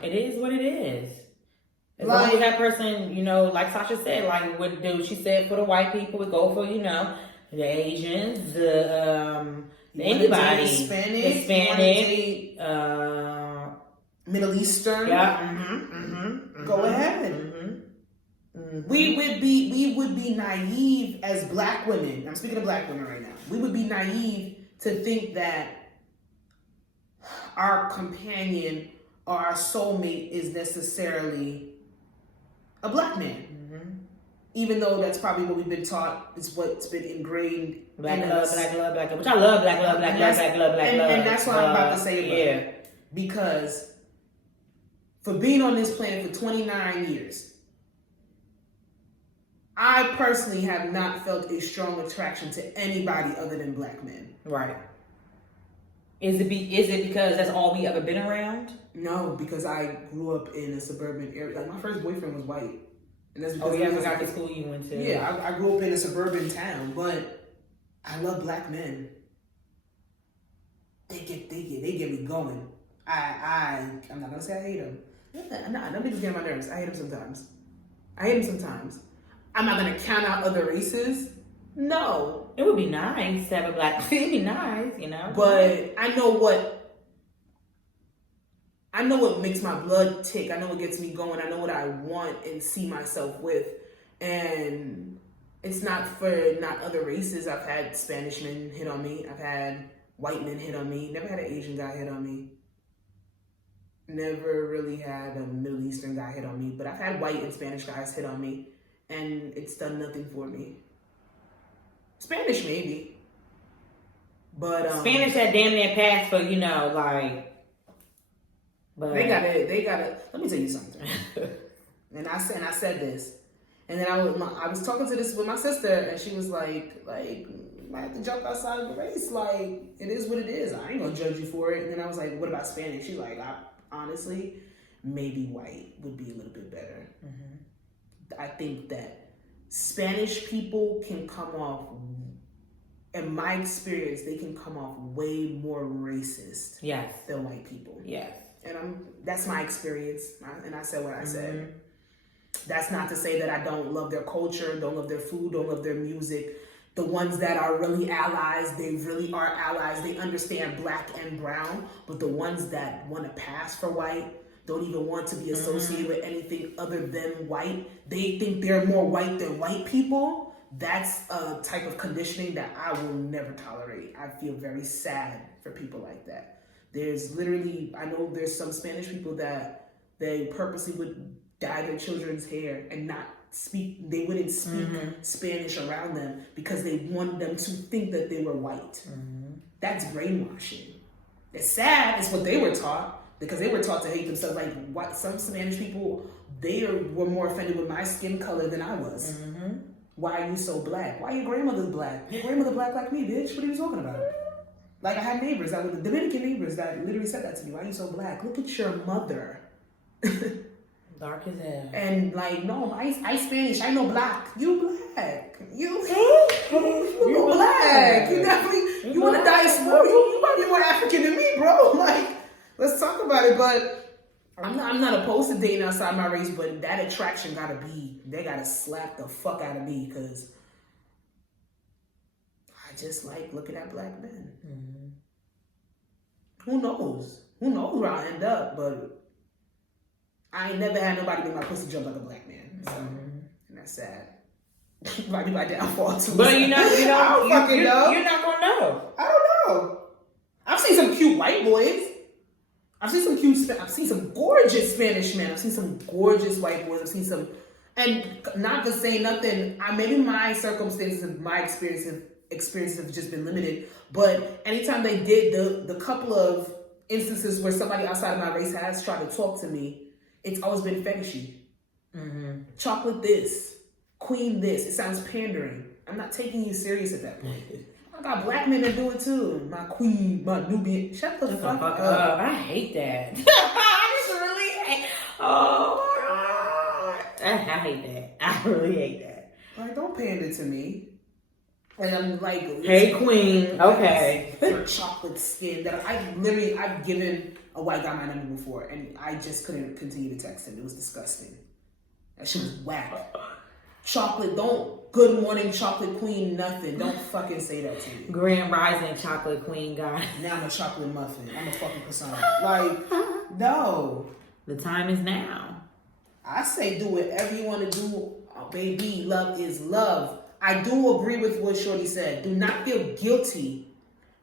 It is what it is. As long as that person, like Sasha said, like what she said for the white people, we go for, the Asians, anybody, Hispanic, Middle Eastern. Yeah. Go ahead. We would be naive as black women. I'm speaking of black women right now. We would be naive to think that our companion or our soulmate is necessarily a black man. Even though that's probably what we've been taught, it's what's been ingrained black in love, us. Black love, which I love black love. And that's what I'm about to say about it. Because for being on this planet for 29 years, I personally have not felt a strong attraction to anybody other than black men. Right. Is it because that's all we ever been around? No, because I grew up in a suburban area. Like my first boyfriend was white. And that's because I forgot the school you went to. Yeah, I grew up in a suburban town, but I love black men. They get me going. I'm not gonna say I hate them. Nah, them niggas get on my nerves. I hate them sometimes. I'm not gonna count out other races. No. It would be nice to have a black. It'd be nice, you know. But I know what makes my blood tick. I know what gets me going. I know what I want and see myself with. And it's not for not other races. I've had Spanish men hit on me. I've had white men hit on me. Never had an Asian guy hit on me. Never really had a Middle Eastern guy hit on me. But I've had white and Spanish guys hit on me. And it's done nothing for me. Spanish maybe. But Spanish had damn near passed for, you know, like. But they got it. Let me tell you something. and I said this. And then I was talking to this with my sister, and she was like, I have to jump outside of the race. Like, it is what it is. I ain't gonna judge you for it. And then I was like, what about Spanish? She's like, honestly, maybe white would be a little bit better. Mm-hmm. I think that Spanish people can come off, in my experience, they can come off way more racist than white people. Yes. And that's my experience. And I said what I said. Mm-hmm. That's not to say that I don't love their culture, don't love their food, don't love their music. The ones that are really allies, they really are allies. They understand black and brown. But the ones that want to pass for white, don't even want to be associated with anything other than white. They think they're more white than white people. That's a type of conditioning that I will never tolerate. I feel very sad for people like that. There's literally, I know there's some Spanish people that they purposely would dye their children's hair and not speak, they wouldn't speak Spanish around them because they wanted them to think that they were white. That's brainwashing. It's sad, it's what they were taught, because they were taught to hate themselves. Like what some Spanish people, they were more offended with my skin color than I was. Why are you so black? Why your grandmother's black? Your grandmother black like me, bitch. What are you talking about? Like I had neighbors, that were Dominican neighbors that literally said that to me. Why are you so black? Look at your mother. Dark as hell. And like, no, I Spanish. I know black. You black. You black. You definitely. You want to die slow? You might be more African than me, bro. Like, let's talk about it. But I'm not opposed to dating outside my race, but that attraction gotta be. They gotta slap the fuck out of me because I just like looking at black men. Who knows? Who knows where I'll end up? But I ain't never had nobody make my pussy jump like a black man. So, and that's sad. Might be my downfall too. But you know, I don't fucking know. You're not gonna know. I don't know. I've seen some cute white boys. I've seen some gorgeous Spanish men. I've seen some gorgeous white boys. I've seen some, and not to say nothing. Maybe my circumstances and my experiences have just been limited. But anytime they did, the couple of instances where somebody outside of my race has tried to talk to me, it's always been fetishy. Chocolate this, queen this. It sounds pandering. I'm not taking you serious at that point. I got black men that do it too. My queen, my Nubian. Shut the fuck up. I hate that. I really hate. Oh, I hate that. I really hate that. Like, don't pander to me. And I'm like, hey queen, okay. Her chocolate skin that I've given a white guy my number before, and I just couldn't continue to text him. It was disgusting. That shit was whack. Chocolate, good morning chocolate queen, nothing. Don't fucking say that to me. Grand Rising chocolate queen guy. Now I'm a chocolate muffin. I'm a fucking croissant. Like, no. The time is now. I say do whatever you want to do. Oh, baby, love is love. I do agree with what Shorty said. Do not feel guilty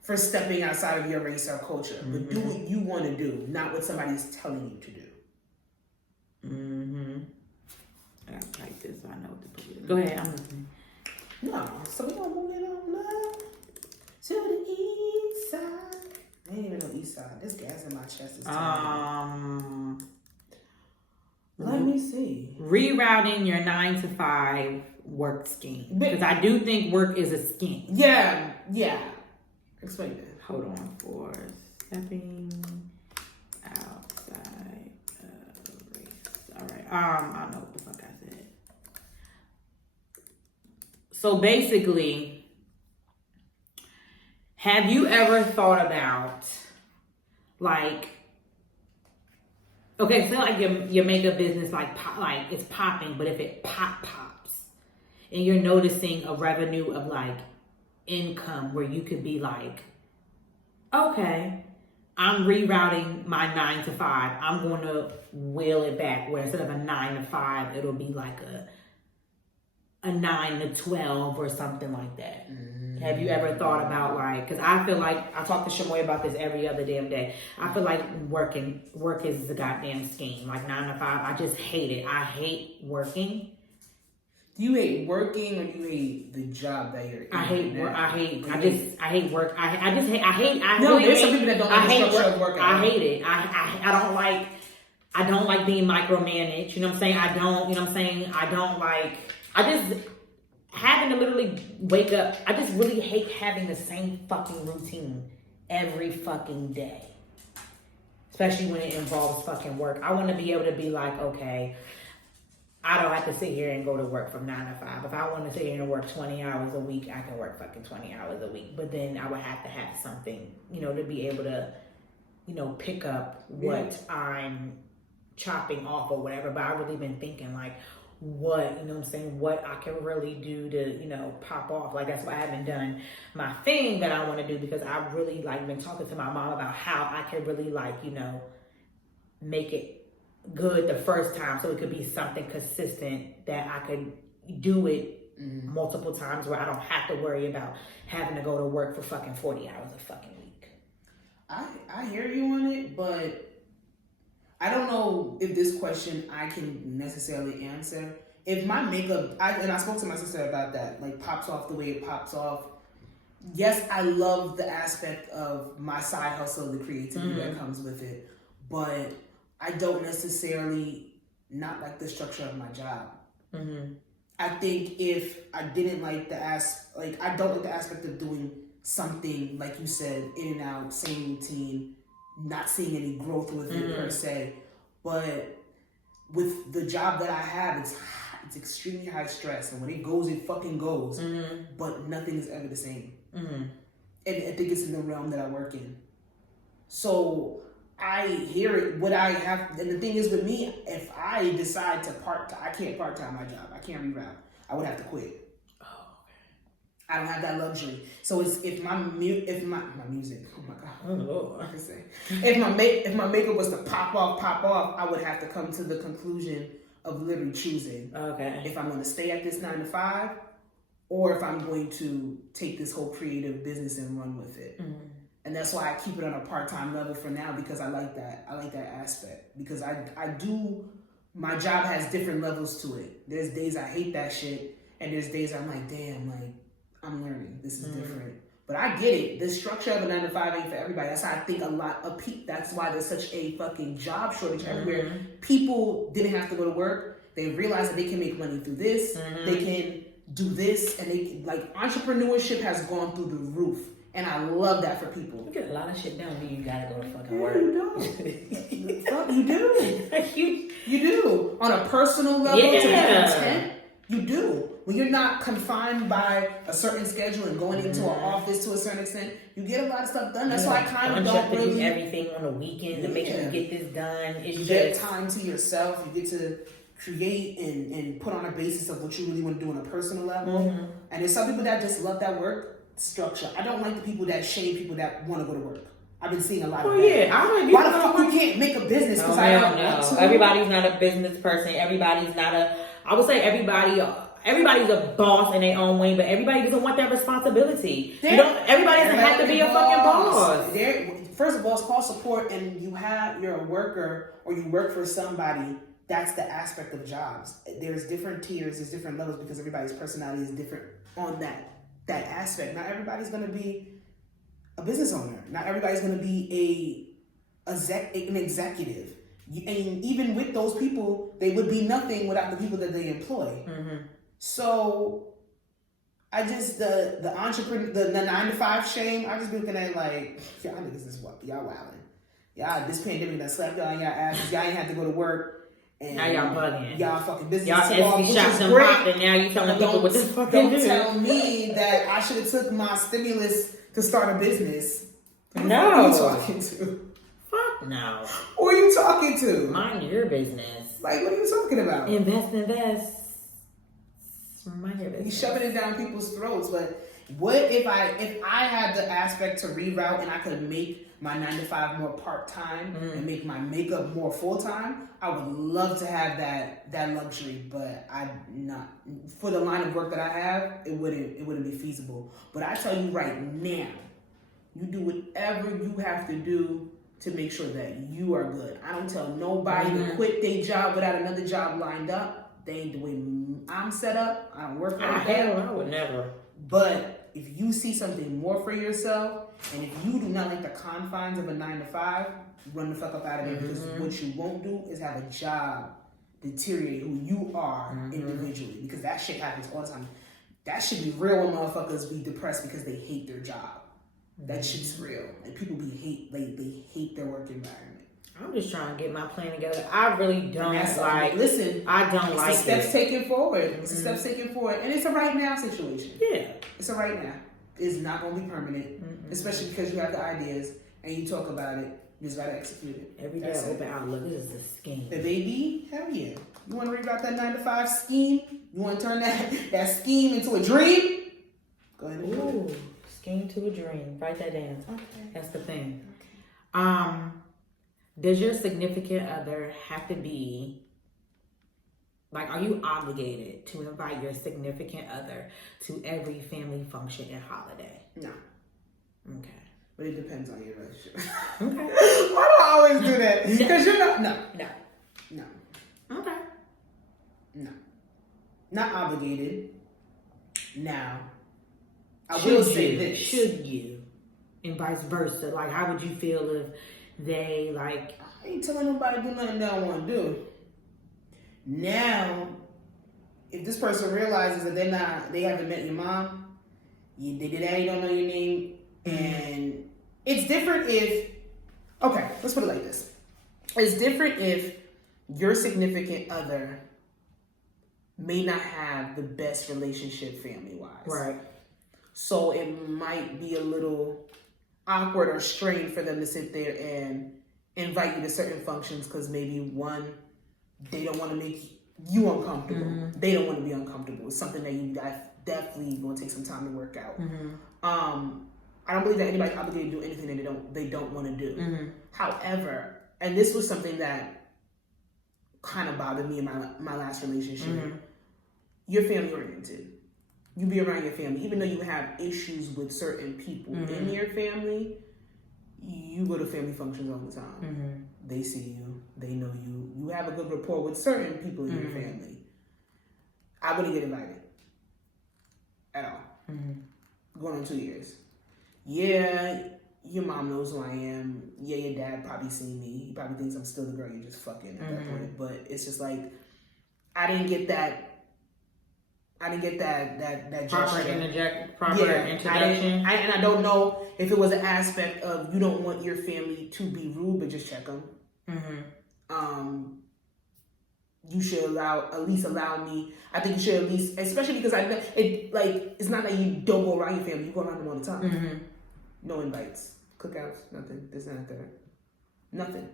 for stepping outside of your race or culture, but do what you want to do, not what somebody's telling you to do. I like this, so I know what to put in. Go ahead, I'm listening. No, so we're gonna move it on up to the east side. I ain't even no east side. This gas in my chest is let me see. Rerouting your 9 to 5 work scheme. Because I do think work is a scheme. Yeah. Explain that. Hold on for stepping outside of race. All right. I know what the fuck I said. So basically, have you ever thought about, like, Okay, so like your makeup business like it's popping, but if it pops, and you're noticing a revenue of like income where you could be like, okay, I'm rerouting my 9 to 5. I'm going to wheel it back where instead of a 9 to 5, it'll be like a 9 to 12 or something like that. Have you ever thought about like, because I feel like, I talk to Shamoy about this every other damn day. I feel like work is the goddamn scheme. Like 9 to 5, I just hate it. I hate working. Do you hate working or do you hate the job that you're in? I hate work. I hate work. I No, there's some people that don't like the structure of work. I hate it. I don't like being micromanaged. You know what I'm saying? I don't like, having to literally wake up. I just really hate having the same fucking routine every fucking day. Especially when it involves fucking work. I want to be able to be like, okay, I don't have to sit here and go to work from 9 to 5. If I want to sit here and work 20 hours a week, I can work fucking 20 hours a week. But then I would have to have something, to be able to, pick up what I'm chopping off or whatever. But I've really been thinking like, what I can really do to, pop off. Like that's why I haven't done my thing that I want to do, because I've really like been talking to my mom about how I can really like, make it good the first time so it could be something consistent that I could do it multiple times where I don't have to worry about having to go to work for fucking 40 hours a fucking week. I hear you on it, but I don't know if this question I can necessarily answer. If my makeup, and I spoke to my sister about that, like pops off the way it pops off. Yes, I love the aspect of my side hustle, the creativity that comes with it, but I don't necessarily not like the structure of my job. I think if I didn't like I don't like the aspect of doing something, like you said, in and out, same routine, not seeing any growth with it per se. But with the job that I have, it's extremely high stress, and when it goes, it fucking goes. But nothing is ever the same. And I think it's in the realm that I work in. So I hear it. What I have, and the thing is with me, if I decide to I can't part-time my job. I can't reroute. I would have to quit. I don't have that luxury. So it's if my music, oh my god, oh Lord, I can say, if my makeup was to pop off, I would have to come to the conclusion of literally choosing. If I'm going to stay at this 9 to 5, or if I'm going to take this whole creative business and run with it. And that's why I keep it on a part-time level for now, because I like that. I like that aspect, because my job has different levels to it. There's days I hate that shit, and there's days I'm like, damn, like, I'm learning. This is different. But I get it. The structure of a 9 to 5 ain't for everybody. That's why I think a lot of people, that's why there's such a fucking job shortage everywhere. People didn't have to go to work. They realized that they can make money through this. They can do this, and entrepreneurship has gone through the roof. And I love that for people. You get a lot of shit done when you gotta go to fucking work. You do. You do. On a personal level, to be content, you do. When you're not confined by a certain schedule and going into an office to a certain extent, you get a lot of stuff done. That's why I kind of don't really do everything on the weekend to make sure you get this done. You get time to yourself. You get to create and put on a basis of what you really want to do on a personal level. And there's some people that just love that work structure. I don't like the people that shame people that want to go to work. I've been seeing a lot of that. Why the fuck you can't make a business? Because I don't want to. Everybody's not a business person. Everybody's not I would say everybody's a boss in their own way, but everybody doesn't want that responsibility. Everybody doesn't have to be a fucking boss. First of all, it's called support, and you're a worker or you work for somebody. That's the aspect of jobs. There's different tiers, there's different levels, because everybody's personality is different on that aspect. Not everybody's going to be a business owner. Not everybody's going to be an executive. And even with those people, they would be nothing without the people that they employ. So I just, the entrepreneur, the 9 to 5 shame, I just be looking at like, y'all niggas is what? Y'all wildin'. Y'all, this pandemic that slapped y'all in y'all asses. Y'all ain't have to go to work. And now y'all bugging. Y'all fucking business. Y'all Etsy shops and popped, and now you telling people what this fucking Don't tell me that I should have took my stimulus to start a business. No. Who are you talking to? Fuck No. Who are you talking to? Mind your business. Like, what are you talking about? Invest. Mind your business. You shoving it down people's throats. But what if I had the aspect to reroute and I could make my 9 to 5 more part-time and make my makeup more full-time? I would love to have that luxury, but I'm not. For the line of work that I have, it wouldn't be feasible. But I tell you right now, you do whatever you have to do to make sure that you are good. I don't tell nobody to quit their job without another job lined up. They ain't the way I'm set up. I don't work for I would never. But if you see something more for yourself, and if you do not like the confines of a 9 to 5, run the fuck up out of there, because what you won't do is have a job deteriorate who you are individually, because that shit happens all the time. That should be real when motherfuckers be depressed because they hate their job. That shit's real. And people they hate their work environment. I'm just trying to get my plan together. I really don't like. Listen, I don't like it's the steps it. taken forward. It's the steps taken forward, and it's a right now situation. Yeah, it's a right now. It's not gonna be permanent, especially because you have the ideas and you talk about it. You just gotta execute it. Every day I open Outlook, this is a scheme. The baby, hell yeah. You want to reroute that 9 to 5 scheme? You want to turn that scheme into a dream? Go ahead and do it. Ooh, scheme to a dream. Write that down. Okay. That's the thing. Does your significant other have to be, like, are you obligated to invite your significant other to every family function and holiday? No. Okay. But it depends on your relationship. Okay. Why do I always do that? Because you're not. No. Okay. No. Not obligated. Now, I will say this. Should you? And vice versa. Like, how would you feel if they, like... I ain't telling nobody to do nothing they don't want to do. Now, if this person realizes that they haven't met your mom, they did that, you don't know your name, and it's different if... Okay, let's put it like this. It's different if your significant other may not have the best relationship family-wise. Right. So it might be a little awkward or strained for them to sit there and invite you to certain functions because maybe one, they don't want to make you uncomfortable. They don't want to be uncomfortable. It's something that you guys definitely going to take some time to work out. I don't believe that anybody's obligated to do anything that they don't want to do. However, and this was something that kind of bothered me in my last relationship. You're family oriented. You be around your family, even though you have issues with certain people in your family. You go to family functions all the time. They see you. They know you. You have a good rapport with certain people in your family. I wouldn't get invited at all. Going on 2 years. Yeah, your mom knows who I am. Yeah, your dad probably seen me. He probably thinks I'm still the girl you're just fucking at that point. But it's just like, I didn't get that Proper introduction. And I don't know if it was an aspect of you don't want your family to be rude, but just check them. You should at least allow me. I think you should at least, especially because it's not that you don't go around your family. You go around them all the time. No invites, cookouts, nothing. This and that. Nothing.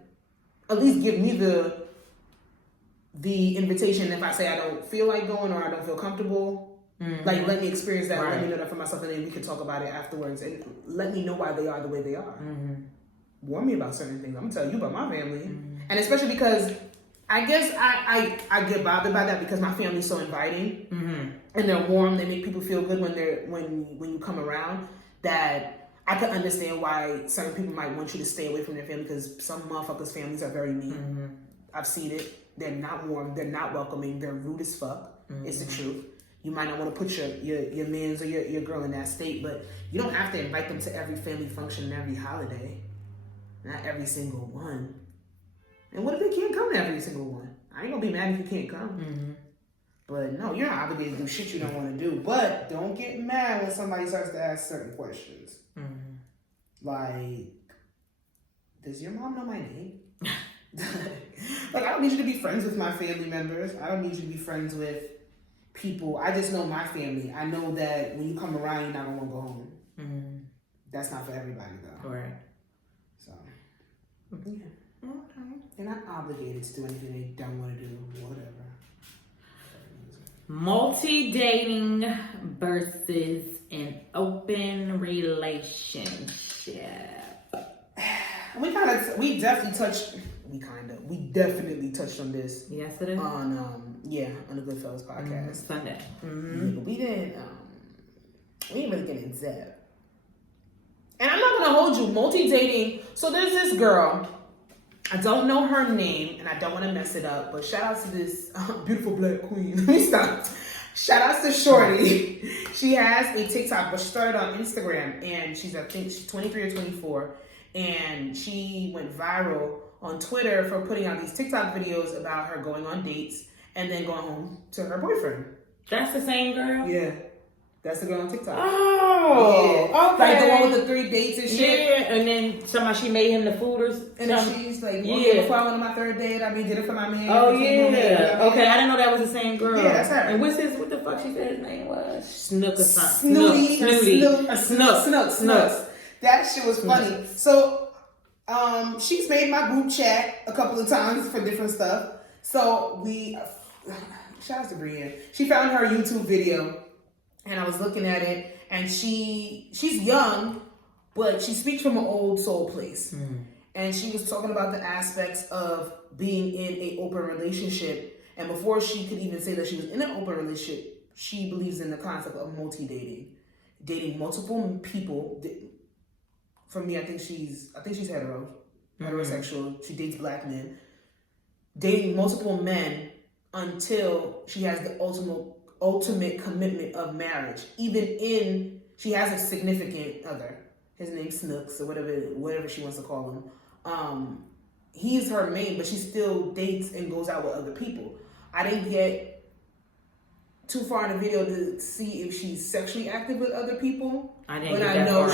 At least give me the invitation if I say I don't feel like going or I don't feel comfortable. Like, let me experience that. Let me know that for myself, and then we can talk about it afterwards. And let me know why they are the way they are. Warn me about certain things. I'm gonna tell you about my family, and especially because I guess I get bothered by that because my family's so inviting and they're warm. They make people feel good when you come around. That I can understand why certain people might want you to stay away from their family because some motherfuckers' families are very mean. I've seen it. They're not warm. They're not welcoming. They're rude as fuck. It's the truth. You might not want to put your mans or your girl in that state, but you don't have to invite them to every family function and every holiday. Not every single one. And what if they can't come to every single one? I ain't gonna be mad if you can't come. But no, you're not obligated to do shit you don't want to do. But don't get mad when somebody starts to ask certain questions. Like, does your mom know my name? Like, I don't need you to be friends with my family members. I don't need you to be friends with people. I just know my family. I know that when you come around, you're not going to want to go home. That's not for everybody, though. Right. So, Yeah. Okay. They're not obligated to do anything they don't want to do. Whatever. Multi-dating versus an open relationship. We definitely touched on this. Yesterday? On the Goodfellas podcast. Sunday. Mm-hmm. We didn't really get into that. And I'm not gonna hold you, multi-dating. So there's this girl, I don't know her name, and I don't want to mess it up, but shout out to this beautiful black queen. Let me stop. Shout out to Shorty. She has a TikTok, but she started on Instagram, and I think she's 23 or 24, and she went viral on Twitter for putting out these TikTok videos about her going on dates and then going home to her boyfriend. That's the same girl? Yeah. That's the girl on TikTok. Oh, yeah. Okay. Like the one with the 3 dates and shit. Yeah, and then somehow she made him the food or something. And then she's like, before I went on my 3rd date, I did it for my man. Oh, yeah. Okay, I didn't know that was the same girl. Yeah, that's her. And what the fuck she said his name was? Snook or something. Snooks. That shit was funny. So, she's made my group chat a couple of times for different stuff. So shout out to Brienne. She found her YouTube video. And I was looking at it, and she's young, but she speaks from an old soul place. Mm. And she was talking about the aspects of being in an open relationship. And before she could even say that she was in an open relationship, she believes in the concept of multi-dating. Dating multiple people. For me, I think she's heterosexual. She dates black men. Dating multiple men until she has the ultimate commitment of marriage. She has a significant other. His name's Snooks or whatever she wants to call him. He's her main, but she still dates and goes out with other people. I didn't get too far in the video to see if she's sexually active with other people. I know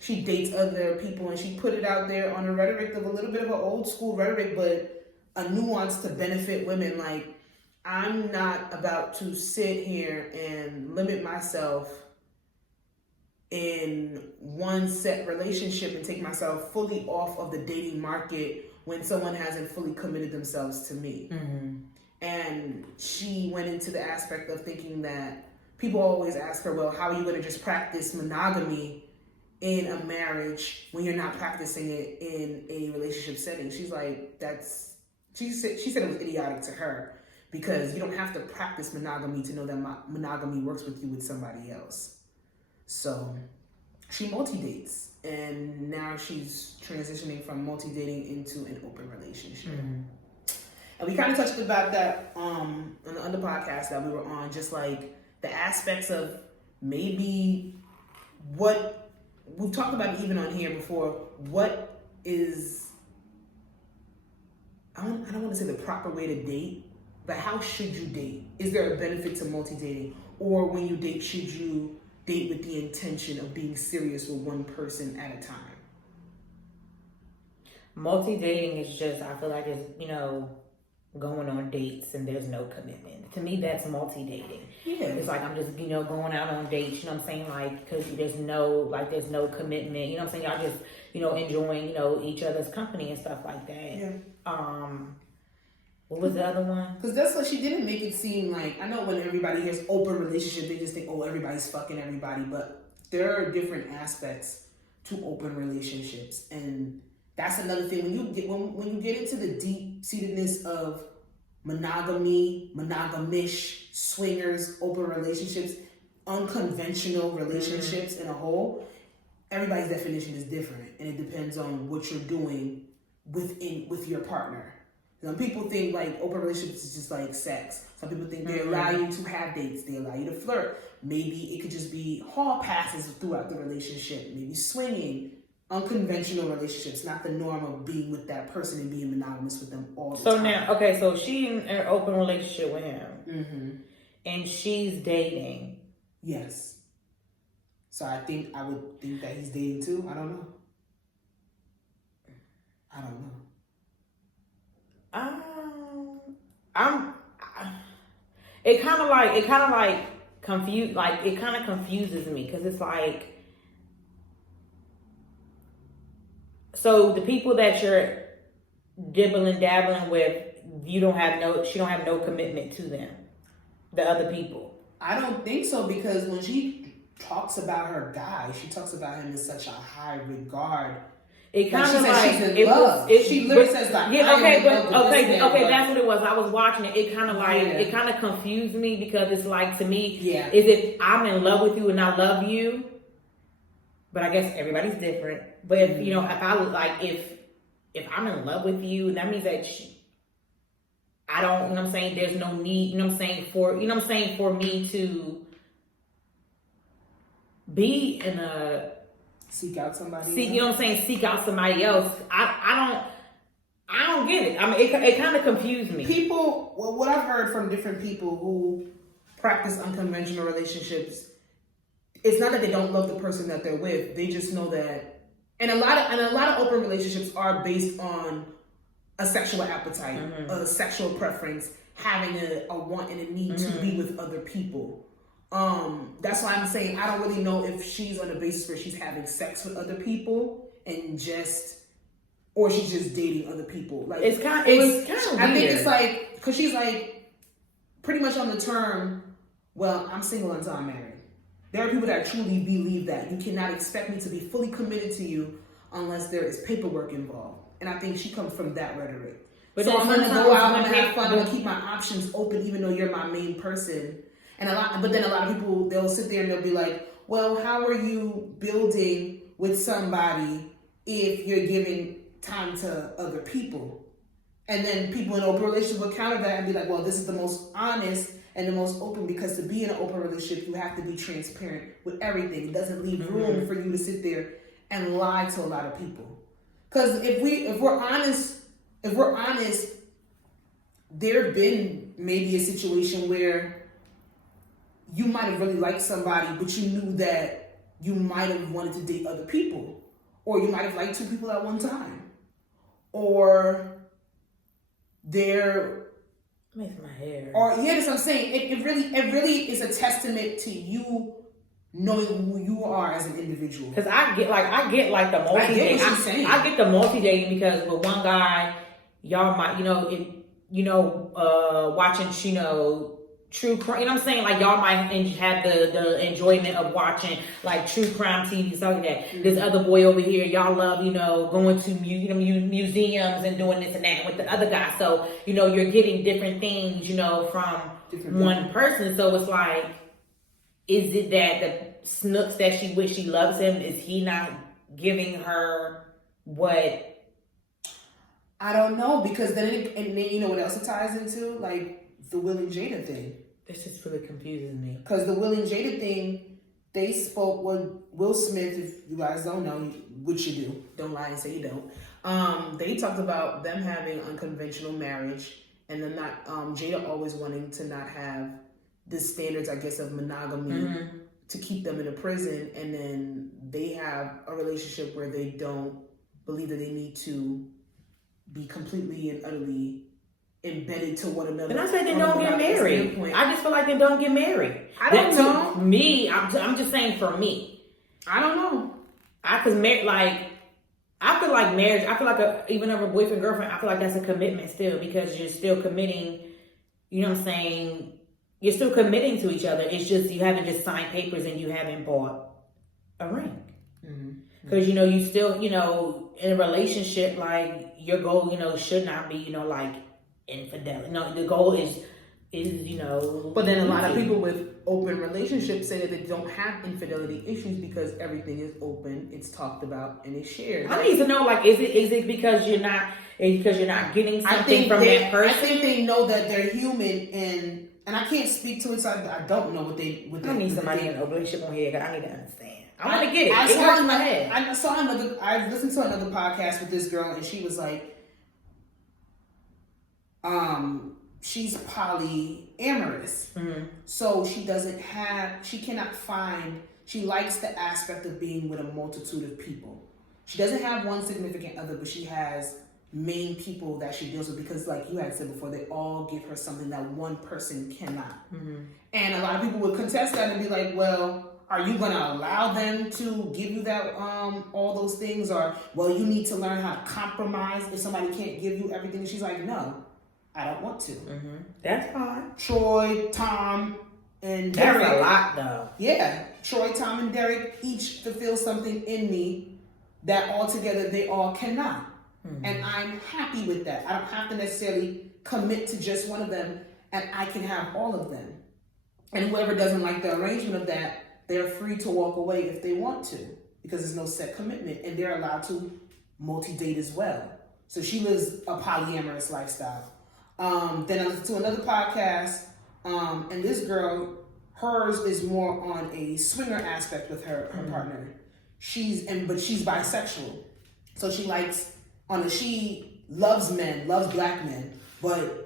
she dates other people, and she put it out there on a rhetoric of a little bit of an old school rhetoric, but a nuance to benefit women. Like, I'm not about to sit here and limit myself in one set relationship and take myself fully off of the dating market when someone hasn't fully committed themselves to me. Mm-hmm. And she went into the aspect of thinking that people always ask her, well, how are you going to just practice monogamy in a marriage when you're not practicing it in a relationship setting? She's like, she said it was idiotic to her. Because you don't have to practice monogamy to know that monogamy works with you with somebody else. So she multi-dates. And now she's transitioning from multi-dating into an open relationship. Mm-hmm. And we kind of touched about that on the other podcast that we were on. Just like the aspects of maybe what we've talked about even on here before. What is, I don't want to say the proper way to date. But how should you date? Is there a benefit to multi-dating? Or when you date, should you date with the intention of being serious with one person at a time? Multi-dating is just, I feel like it's, going on dates and there's no commitment. To me, that's multi-dating. Yeah. It's like I'm just, going out on dates, you know what I'm saying? Like, because there's no commitment. You know what I'm saying? Y'all just, enjoying, each other's company and stuff like that. Yeah. What was the other one? Because that's what she didn't make it seem like. I know when everybody hears open relationship, they just think, oh, everybody's fucking everybody. But there are different aspects to open relationships, and that's another thing. When you get into the deep-seatedness of monogamy, monogamish, swingers, open relationships, unconventional relationships in a whole, everybody's definition is different, and it depends on what you're doing with your partner. Some people think like open relationships is just like sex. Some people think they allow you to have dates. They allow you to flirt. Maybe it could just be hall passes throughout the relationship. Maybe swinging. Unconventional relationships, not the norm of being with that person and being monogamous with them all the time. So she in an open relationship with him. Mm-hmm. And she's dating. Yes. So I would think that he's dating too. I don't know. It kind of confuses me because it's like, So the people that you're dibbling dabbling with, she don't have no commitment to them, the other people. I don't think so, because when she talks about her guy, she talks about him in such a high regard. It kind of like like she's in love. She literally says like, yeah, okay, okay, that's what it was. I was watching it. It kind of like it kind of confused me, because it's like, to me, yeah, is if I'm in love with you and I love you, but I guess everybody's different. But if if I like if I'm in love with you, that means that I don't, you know what I'm saying, there's no need, you know what I'm saying, for me to be in a seek out somebody. You know what I'm saying, seek out somebody else. I don't get it. I mean, it kind of confused me. People, well, what I've heard from different people who practice unconventional relationships, it's not that they don't love the person that they're with. They just know that, and a lot of open relationships are based on a sexual appetite, a sexual preference, having a want and a need to be with other people. That's why I'm saying I don't really know if she's on the basis where she's having sex with other people or she's just dating other people. Like, it was kind of weird. I think it's like, because she's like pretty much on the term, well, I'm single until I'm married. There are people that truly believe that you cannot expect me to be fully committed to you unless there is paperwork involved. And I think she comes from that rhetoric. But so I'm going to go out and have fun and keep my options open, even though you're my main person. But then a lot of people, they'll sit there and they'll be like, well, how are you building with somebody if you're giving time to other people? And then people in open relationships will counter that and be like, well, this is the most honest and the most open, because to be in an open relationship, you have to be transparent with everything. It doesn't leave room for you to sit there and lie to a lot of people. Because if we're honest, there have been maybe a situation where you might have really liked somebody, but you knew that you might have wanted to date other people, or you might have liked two people at one time, or there. Makes my hair. Or yeah, that's what I'm saying. It really is a testament to you knowing who you are as an individual. Because I get the multi-dating. I get the multi-dating, because with one guy, y'all might, watching, true crime, you know what I'm saying? Like, y'all might have the enjoyment of watching like true crime TV, something like that. This other boy over here, y'all love, going to museums and doing this and that with the other guy. So, you're getting different things, from one person. So it's like, is it that the snooks that she wish she loves him, is he not giving her what? I don't know, because then you know what else it ties into? Like the Will and Jada thing. This just really confuses me. Because the Will and Jada thing, they spoke with Will Smith. If you guys don't know, which you do, don't lie and say you don't. They talked about them having unconventional marriage, and then not Jada always wanting to not have the standards, I guess, of monogamy to keep them in a prison, and then they have a relationship where they don't believe that they need to be completely and utterly embedded to one another. And I say they don't get married. I just feel like they don't get married. I don't know. Me, I'm just saying for me. I don't know. I feel like marriage, I feel like even of a boyfriend, girlfriend, I feel like that's a commitment still, because you're still committing, you know what I'm saying? You're still committing to each other. It's just, you haven't just signed papers and you haven't bought a ring. Because, you still, in a relationship, like, your goal, should not be, like, infidelity. No, the goal is. But then a lot of people with open relationships say that they don't have infidelity issues because everything is open, it's talked about, and it's shared. I need to know, like, is it because you're not getting something from that person? I think they know that they're human, and I can't speak to it, so I don't know what they. I need somebody in a relationship on here, because I need to understand. I want to get it. It hurts in my head. I listened to another podcast with this girl, and she was like, she's polyamorous. So she likes the aspect of being with a multitude of people. She doesn't have one significant other, but she has main people that she deals with, because like you had said before, they all give her something that one person cannot. And a lot of people would contest that and be like, well, are you gonna allow them to give you that all those things? Or, well, you need to learn how to compromise if somebody can't give you everything. And she's like, no, I don't want to. Mm-hmm. That's fine. Troy, Tom, and Derek. That's a lot, though. Yeah. Troy, Tom, and Derek each fulfill something in me that altogether they all cannot. Mm-hmm. And I'm happy with that. I don't have to necessarily commit to just one of them, and I can have all of them. And whoever doesn't like the arrangement of that, they're free to walk away if they want to, because there's no set commitment, and they're allowed to multi-date as well. So she lives a polyamorous lifestyle. Then I listened to another podcast, and this girl, hers is more on a swinger aspect with her partner. But she's bisexual. So she loves men, loves black men, but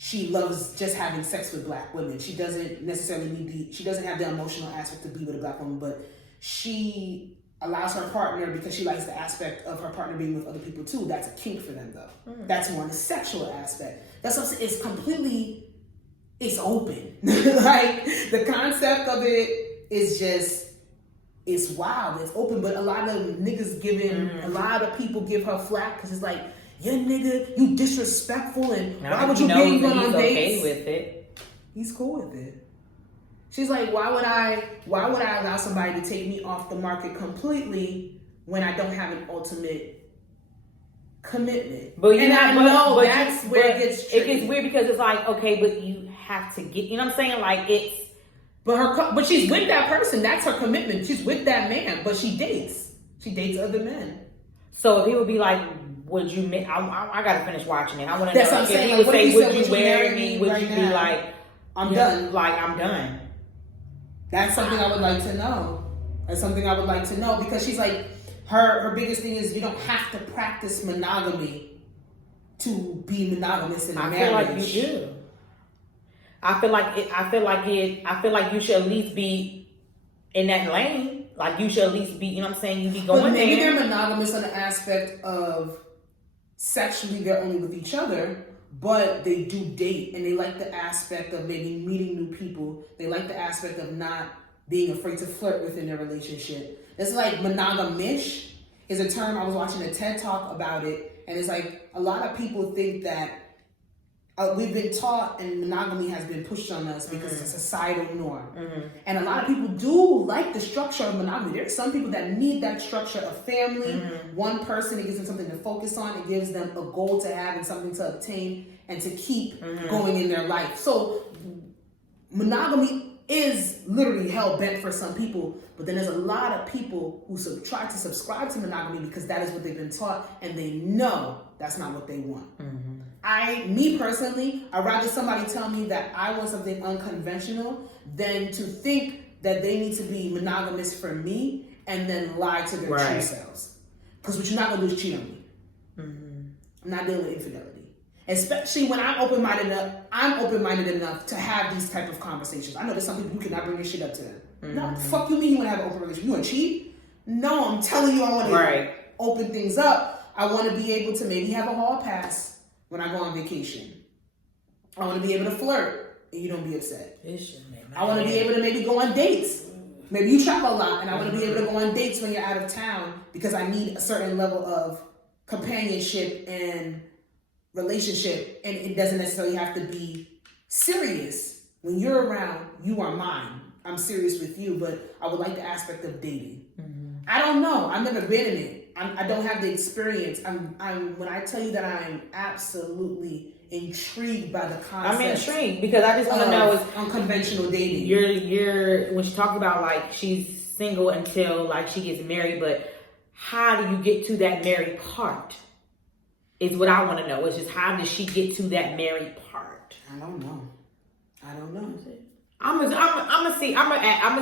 she loves just having sex with black women. She doesn't necessarily she doesn't have the emotional aspect to be with a black woman, but she allows her partner, because she likes the aspect of her partner being with other people too. That's a kink for them though. That's more on the sexual aspect. That's what I'm saying. It's open. Like, the concept of it is just, it's wild. It's open, but a lot of niggas a lot of people give her flack because it's like, yeah, nigga, you disrespectful, and why would you be on dates? Okay with it. He's cool with it. She's like, why would I allow somebody to take me off the market completely when I don't have an ultimate commitment? But that's where it gets tricky. It gets weird because it's like, okay, but you have to get, you know what I'm saying? Like, it's, but she's with that person. That's her commitment. She's with that man, but she dates other men. So if he would be like, would you? I gotta finish watching it. I want to know what I'm if saying. he would Like, say, would "Would you marry me?" Would you be like, "I'm done"? Like, I'm done. That's something I would like to know. That's something I would like to know, because she's like, her biggest thing is, you don't have to practice monogamy to be monogamous in a marriage. I feel like you do. I feel like you should at least be in that lane. Like, you should at least be, you know what I'm saying? You be going but maybe there. They're monogamous on the aspect of sexually they're only with each other, but they do date, and they like the aspect of maybe meeting new people. They like the aspect of not being afraid to flirt within their relationship. It's like monogamish is a term. I was watching a TED Talk about it, and it's like a lot of people think that we've been taught, and monogamy has been pushed on us because it's a societal norm. And a lot of people do like the structure of monogamy. There's some people that need that structure of family, one person. It gives them something to focus on. It gives them a goal to have and something to obtain and to keep going in their life. So monogamy is literally hell-bent for some people, but then there's a lot of people who try to subscribe to monogamy because that is what they've been taught, and they know that's not what they want. Me personally, I'd rather somebody tell me that I want something unconventional than to think that they need to be monogamous for me and then lie to their true selves. Because what you're not going to do is cheat on me. I'm not dealing with infidelity. Especially when I'm open-minded enough to have these type of conversations. I know there's some people you cannot bring this shit up to them. No, fuck you mean you want to have an open relationship? You want to cheat? No, I'm telling you I want to open things up. I want to be able to maybe have a hall pass when I go on vacation. I want to be able to flirt and you don't be upset. I want to be able to maybe go on dates. Maybe you travel a lot, and I want to be able to go on dates when you're out of town because I need a certain level of companionship and relationship, and it doesn't necessarily have to be serious. When you're around, you are mine. I'm serious with you, but I would like the aspect of dating. I don't know. I've never been in it. I don't have the experience. When I tell you that I'm absolutely intrigued by the concept. I'm intrigued because I just want to know is unconventional dating. You're when she talked about like she's single until like she gets married, but how do you get to that married part? Is what I want to know. It's just how does she get to that married part? I don't know. I'm gonna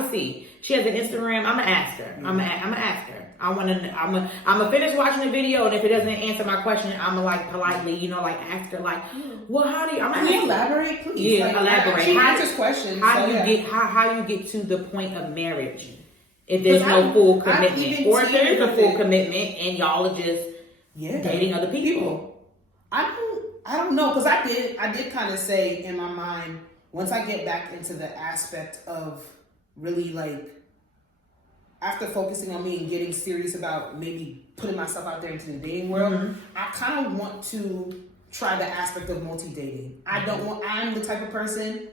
see. She has an Instagram. I'm gonna ask her. I'm gonna ask her. I'm gonna finish watching the video, and if it doesn't answer my question, I'm gonna like politely, ask her like, well, how do you? Can you elaborate, please? Yeah, elaborate. She answers questions. How you get to the point of marriage if there's no full commitment, or if there is a full commitment and y'all are just dating other people? I don't know, because I did kind of say in my mind, once I get back into the aspect of really like after focusing on me and getting serious about maybe putting myself out there into the dating world, I kind of want to try the aspect of multi-dating. I'm the type of person,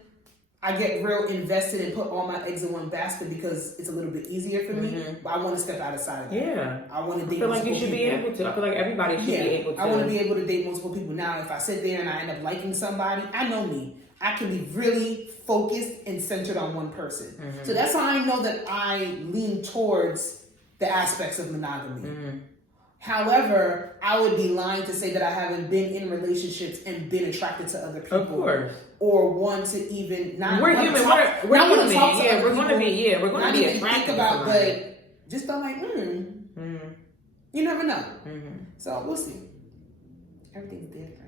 I get real invested and put all my eggs in one basket because it's a little bit easier for me, but I want to step outside of that. Yeah. I want to date I feel like you should people. be able to. I feel like everybody should be able to. I want to be able to date multiple people. Now, if I sit there and I end up liking somebody, I know me. I can be really focused and centered on one person. So that's how I know that I lean towards the aspects of monogamy. However, I would be lying to say that I haven't been in relationships and been attracted to other people. Of course. Or want to even not. We're human. We're human. Yeah, we're going to be. Yeah, we're going to be attracted. Think about, but just don't like. You never know. So we'll see. Everything's different.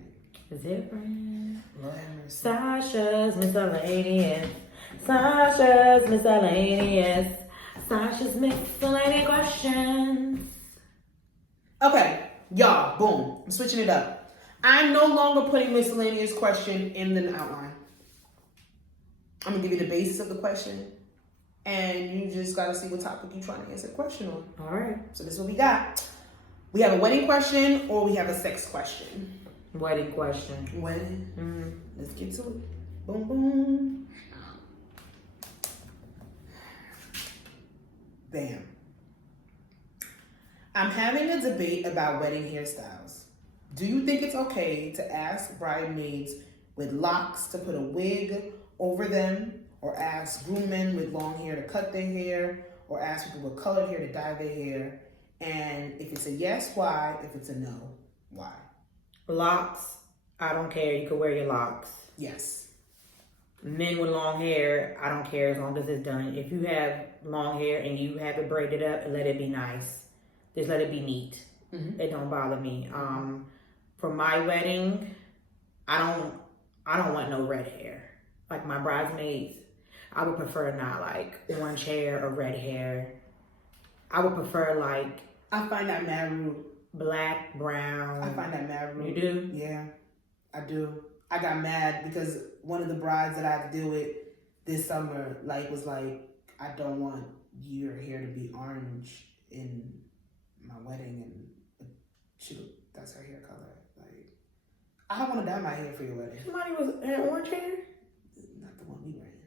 Lord have mercy. Sasha's miscellaneous. Sasha's miscellaneous. Sasha's miscellaneous questions. Okay, y'all, boom. I'm switching it up. I'm no longer putting miscellaneous question in the outline. I'm gonna give you the basis of the question, and you just gotta see what topic you're trying to answer the question on. All right. So this is what we got. We have a wedding question or we have a sex question. Wedding question. Wedding. Let's get to it. Boom, boom. Bam. I'm having a debate about wedding hairstyles. Do you think it's okay to ask bridesmaids with locks to put a wig over them, or ask groommen with long hair to cut their hair, or ask people with colored hair to dye their hair? And if it's a yes, why? If it's a no, why? Locks, I don't care. You can wear your locks. Yes. Men with long hair, I don't care as long as it's done. If you have long hair and you have it braided up, let it be nice. Just let it be neat. It don't bother me. For my wedding, I don't want no red hair. Like my bridesmaids, I would prefer not like orange hair or red hair. I would prefer like I find that mad rude. Black, brown. I find that mad rude. You do? Yeah, I do. I got mad because one of the brides that I had to deal with this summer, was like, I don't want your hair to be orange in my wedding, and that's her hair color. Like, I don't want to dye my hair for your wedding. Somebody had orange hair? Not the one we were in.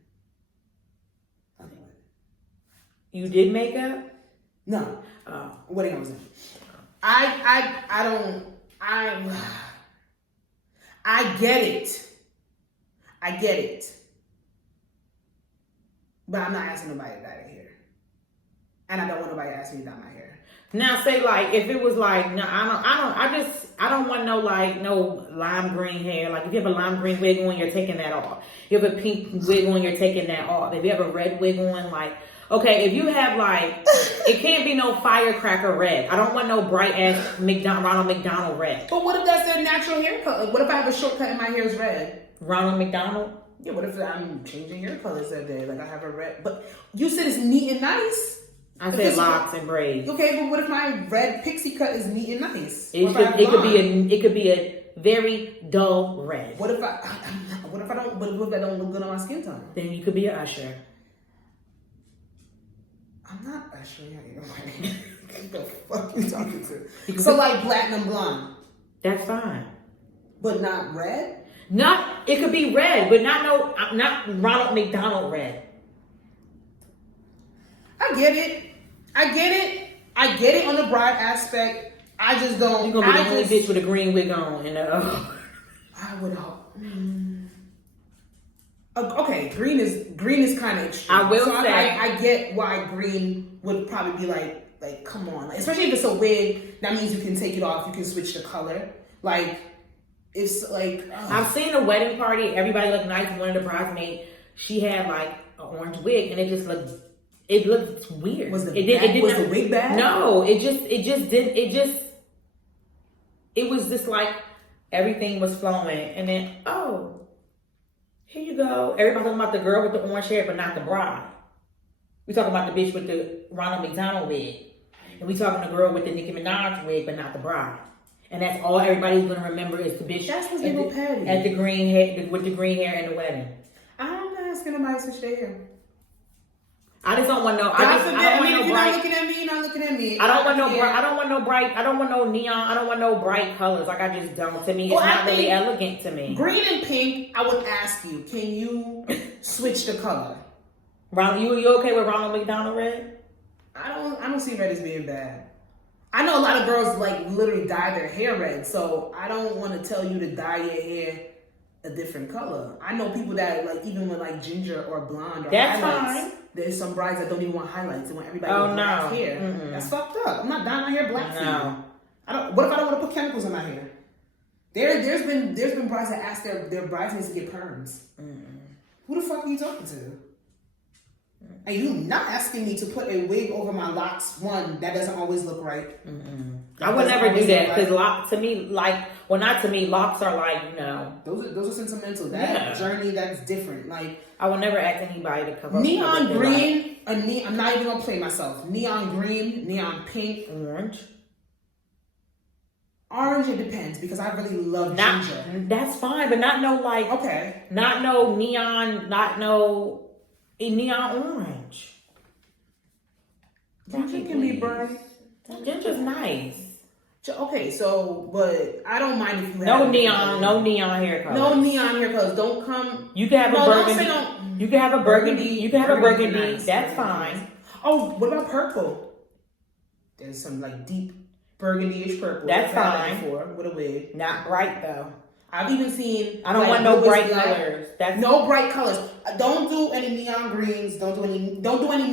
Not the wedding. You did makeup? No. Oh. Wedding I was in. I get it. I get it. But I'm not asking nobody to dye their hair. And I don't want nobody to ask me to dye my hair. Now say like, if it was like, no, I don't want no lime green hair. Like if you have a lime green wig on, you're taking that off. You have a pink wig on, you're taking that off. If you have a red wig on, like, okay, if you have like, it can't be no firecracker red. I don't want no bright ass Ronald McDonald red. But what if that's their natural hair color? What if I have a shortcut and my hair is red? Ronald McDonald? Yeah, what if I'm changing hair colors that day? Like I have a red, but you said it's neat and nice. I said locks and braids. Okay, but what if my red pixie cut is neat and nice? It could be a very dull red. What if I don't look good on my skin tone? Then you could be an usher. I'm not ushering at your wedding. What the fuck you talking to? So like platinum blonde. That's fine. But not red? It could be red, but not Ronald McDonald red. I get it on the bride aspect. I just don't. You're gonna be the only bitch with a green wig on, and I would hope. Okay, green is kind of extreme. I will say I get why green would probably be like come on, especially if it's a wig. That means you can take it off. You can switch the color. Like it's like I've seen a wedding party. Everybody looked nice. One of the bridesmaids, she had like an orange wig, and it just looked. It looked weird. Was the wig bad? No, it was just like everything was flowing, and then here you go. Everybody talking about the girl with the orange hair, but not the bride. We talking about the bitch with the Ronald McDonald wig, and we talking the girl with the Nicki Minaj wig, but not the bride. And that's all everybody's gonna remember is the bitch at the green hair with the green hair in the wedding. I'm not asking nobody to switch their hair. I just don't want no. I don't want no bright. You're not looking at me. You're not looking at me. I don't want no bright. I don't want no bright. I don't want no neon. I don't want no bright colors. Like I just don't. To me, it's not really elegant to me. Green and pink. I would ask you, can you switch the color? You okay with Ronald McDonald red? I don't see red as being bad. I know a lot of girls like literally dye their hair red, so I don't want to tell you to dye your hair a different color. I know people that like even with like ginger or blonde or that's highlights. Fine. There's some brides that don't even want highlights. They want everybody with black hair. Mm-mm. That's fucked up. I'm not dyeing my hair black for you. I don't. What if I don't want to put chemicals in my hair? There's been brides that ask their bridesmaids to get perms. Mm-mm. Who the fuck are you talking to? And you not asking me to put a wig over my locks. One, that doesn't always look right. I would never do that because locks to me, not to me, locks are like, you know. Those are sentimental. That journey, that's different. Like I will never ask anybody to cover neon green. I'm not even gonna play myself. Neon green, neon pink, orange. It depends because I really love ginger. That's fine, but not no like. Okay. Not no neon. Not no. Neon orange. Ginger can be bright. Ginger's nice. Okay, so but I don't mind if you have no neon hair colors. No neon hair colors. Don't come. You can have a burgundy. You can have a burgundy. You can have a burgundy. Nice. That's fine. Oh, what about purple? There's some like deep burgundy-ish purple. That's fine. Before with a wig. Not bright though. I've even seen. I don't want no bright colors. No bright colors. Don't do any neon greens. Don't do any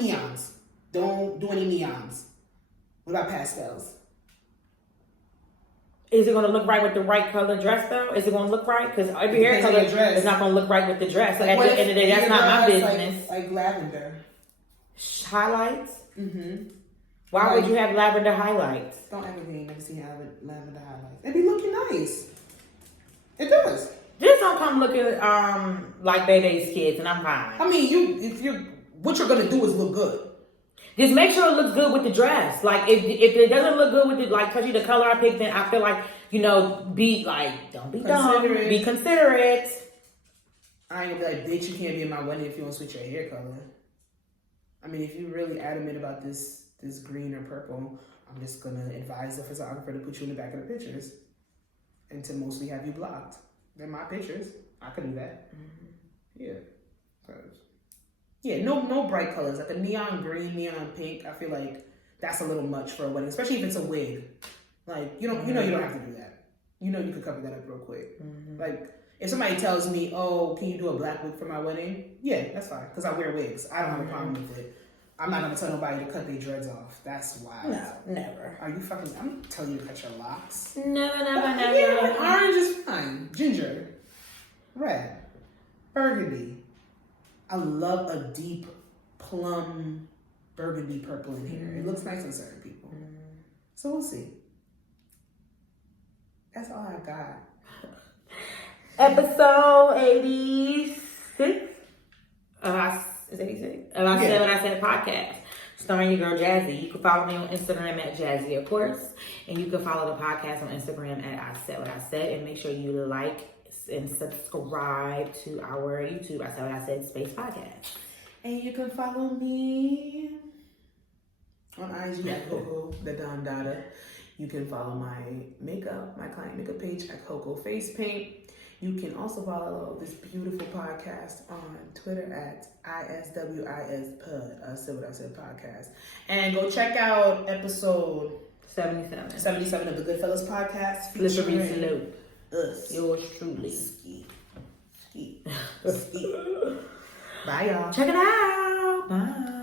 neons. Don't do any neons. What about pastels? Is it going to look right with the right color dress though? Is it going to look right? Because every hair color is not going to look right with the dress. Like, at the end of the day, that's not my business. Like lavender. Highlights? Mm-hmm. Why would you have lavender highlights? Don't ever be never see lavender highlights. It be looking nice. It does. Just don't come looking like Bebe's kids, and I'm fine. I mean, what you're gonna do is look good. Just make sure it looks good with the dress. Like if it doesn't look good with it, like especially the color I picked, then I feel like don't be dumb, be considerate. I ain't gonna be like, bitch, you can't be in my wedding if you don't switch your hair color. I mean, if you're really adamant about this green or purple, I'm just gonna advise the photographer to put you in the back of the pictures. And to mostly have you blocked. They're my pictures. I could do that. Mm-hmm. Yeah. No bright colors. Like a neon green, neon pink. I feel like that's a little much for a wedding, especially if it's a wig. Like you don't have to do that. You can cover that up real quick. Mm-hmm. Like if somebody tells me, "Oh, can you do a black wig for my wedding?" Yeah, that's fine because I wear wigs. I don't have a problem with it. I'm not gonna tell nobody to cut their dreads off. That's wild. No, never. Are you fucking? I'm gonna tell you to cut your locks. Never. Yeah, orange is fine. Ginger, red, burgundy. I love a deep plum burgundy purple in here. It looks nice on certain people. So we'll see. That's all I got. Episode 86. Is 86? Said What I Said podcast. Starring your girl Jazzy. You can follow me on Instagram at Jazzy, of course. And you can follow the podcast on Instagram at I Said What I Said. And make sure you like and subscribe to our YouTube, I Said What I Said Space Podcast. And you can follow me on IG at Coco the Don Dada. You can follow my client makeup page at Coco Face Paint. You can also follow this beautiful podcast on Twitter at ISWISPod, I Said What I Said podcast. And go check out episode 77 of the Goodfellas podcast. Slippery Slope. Us. Yours truly. Ski. Bye, y'all. Check it out. Bye.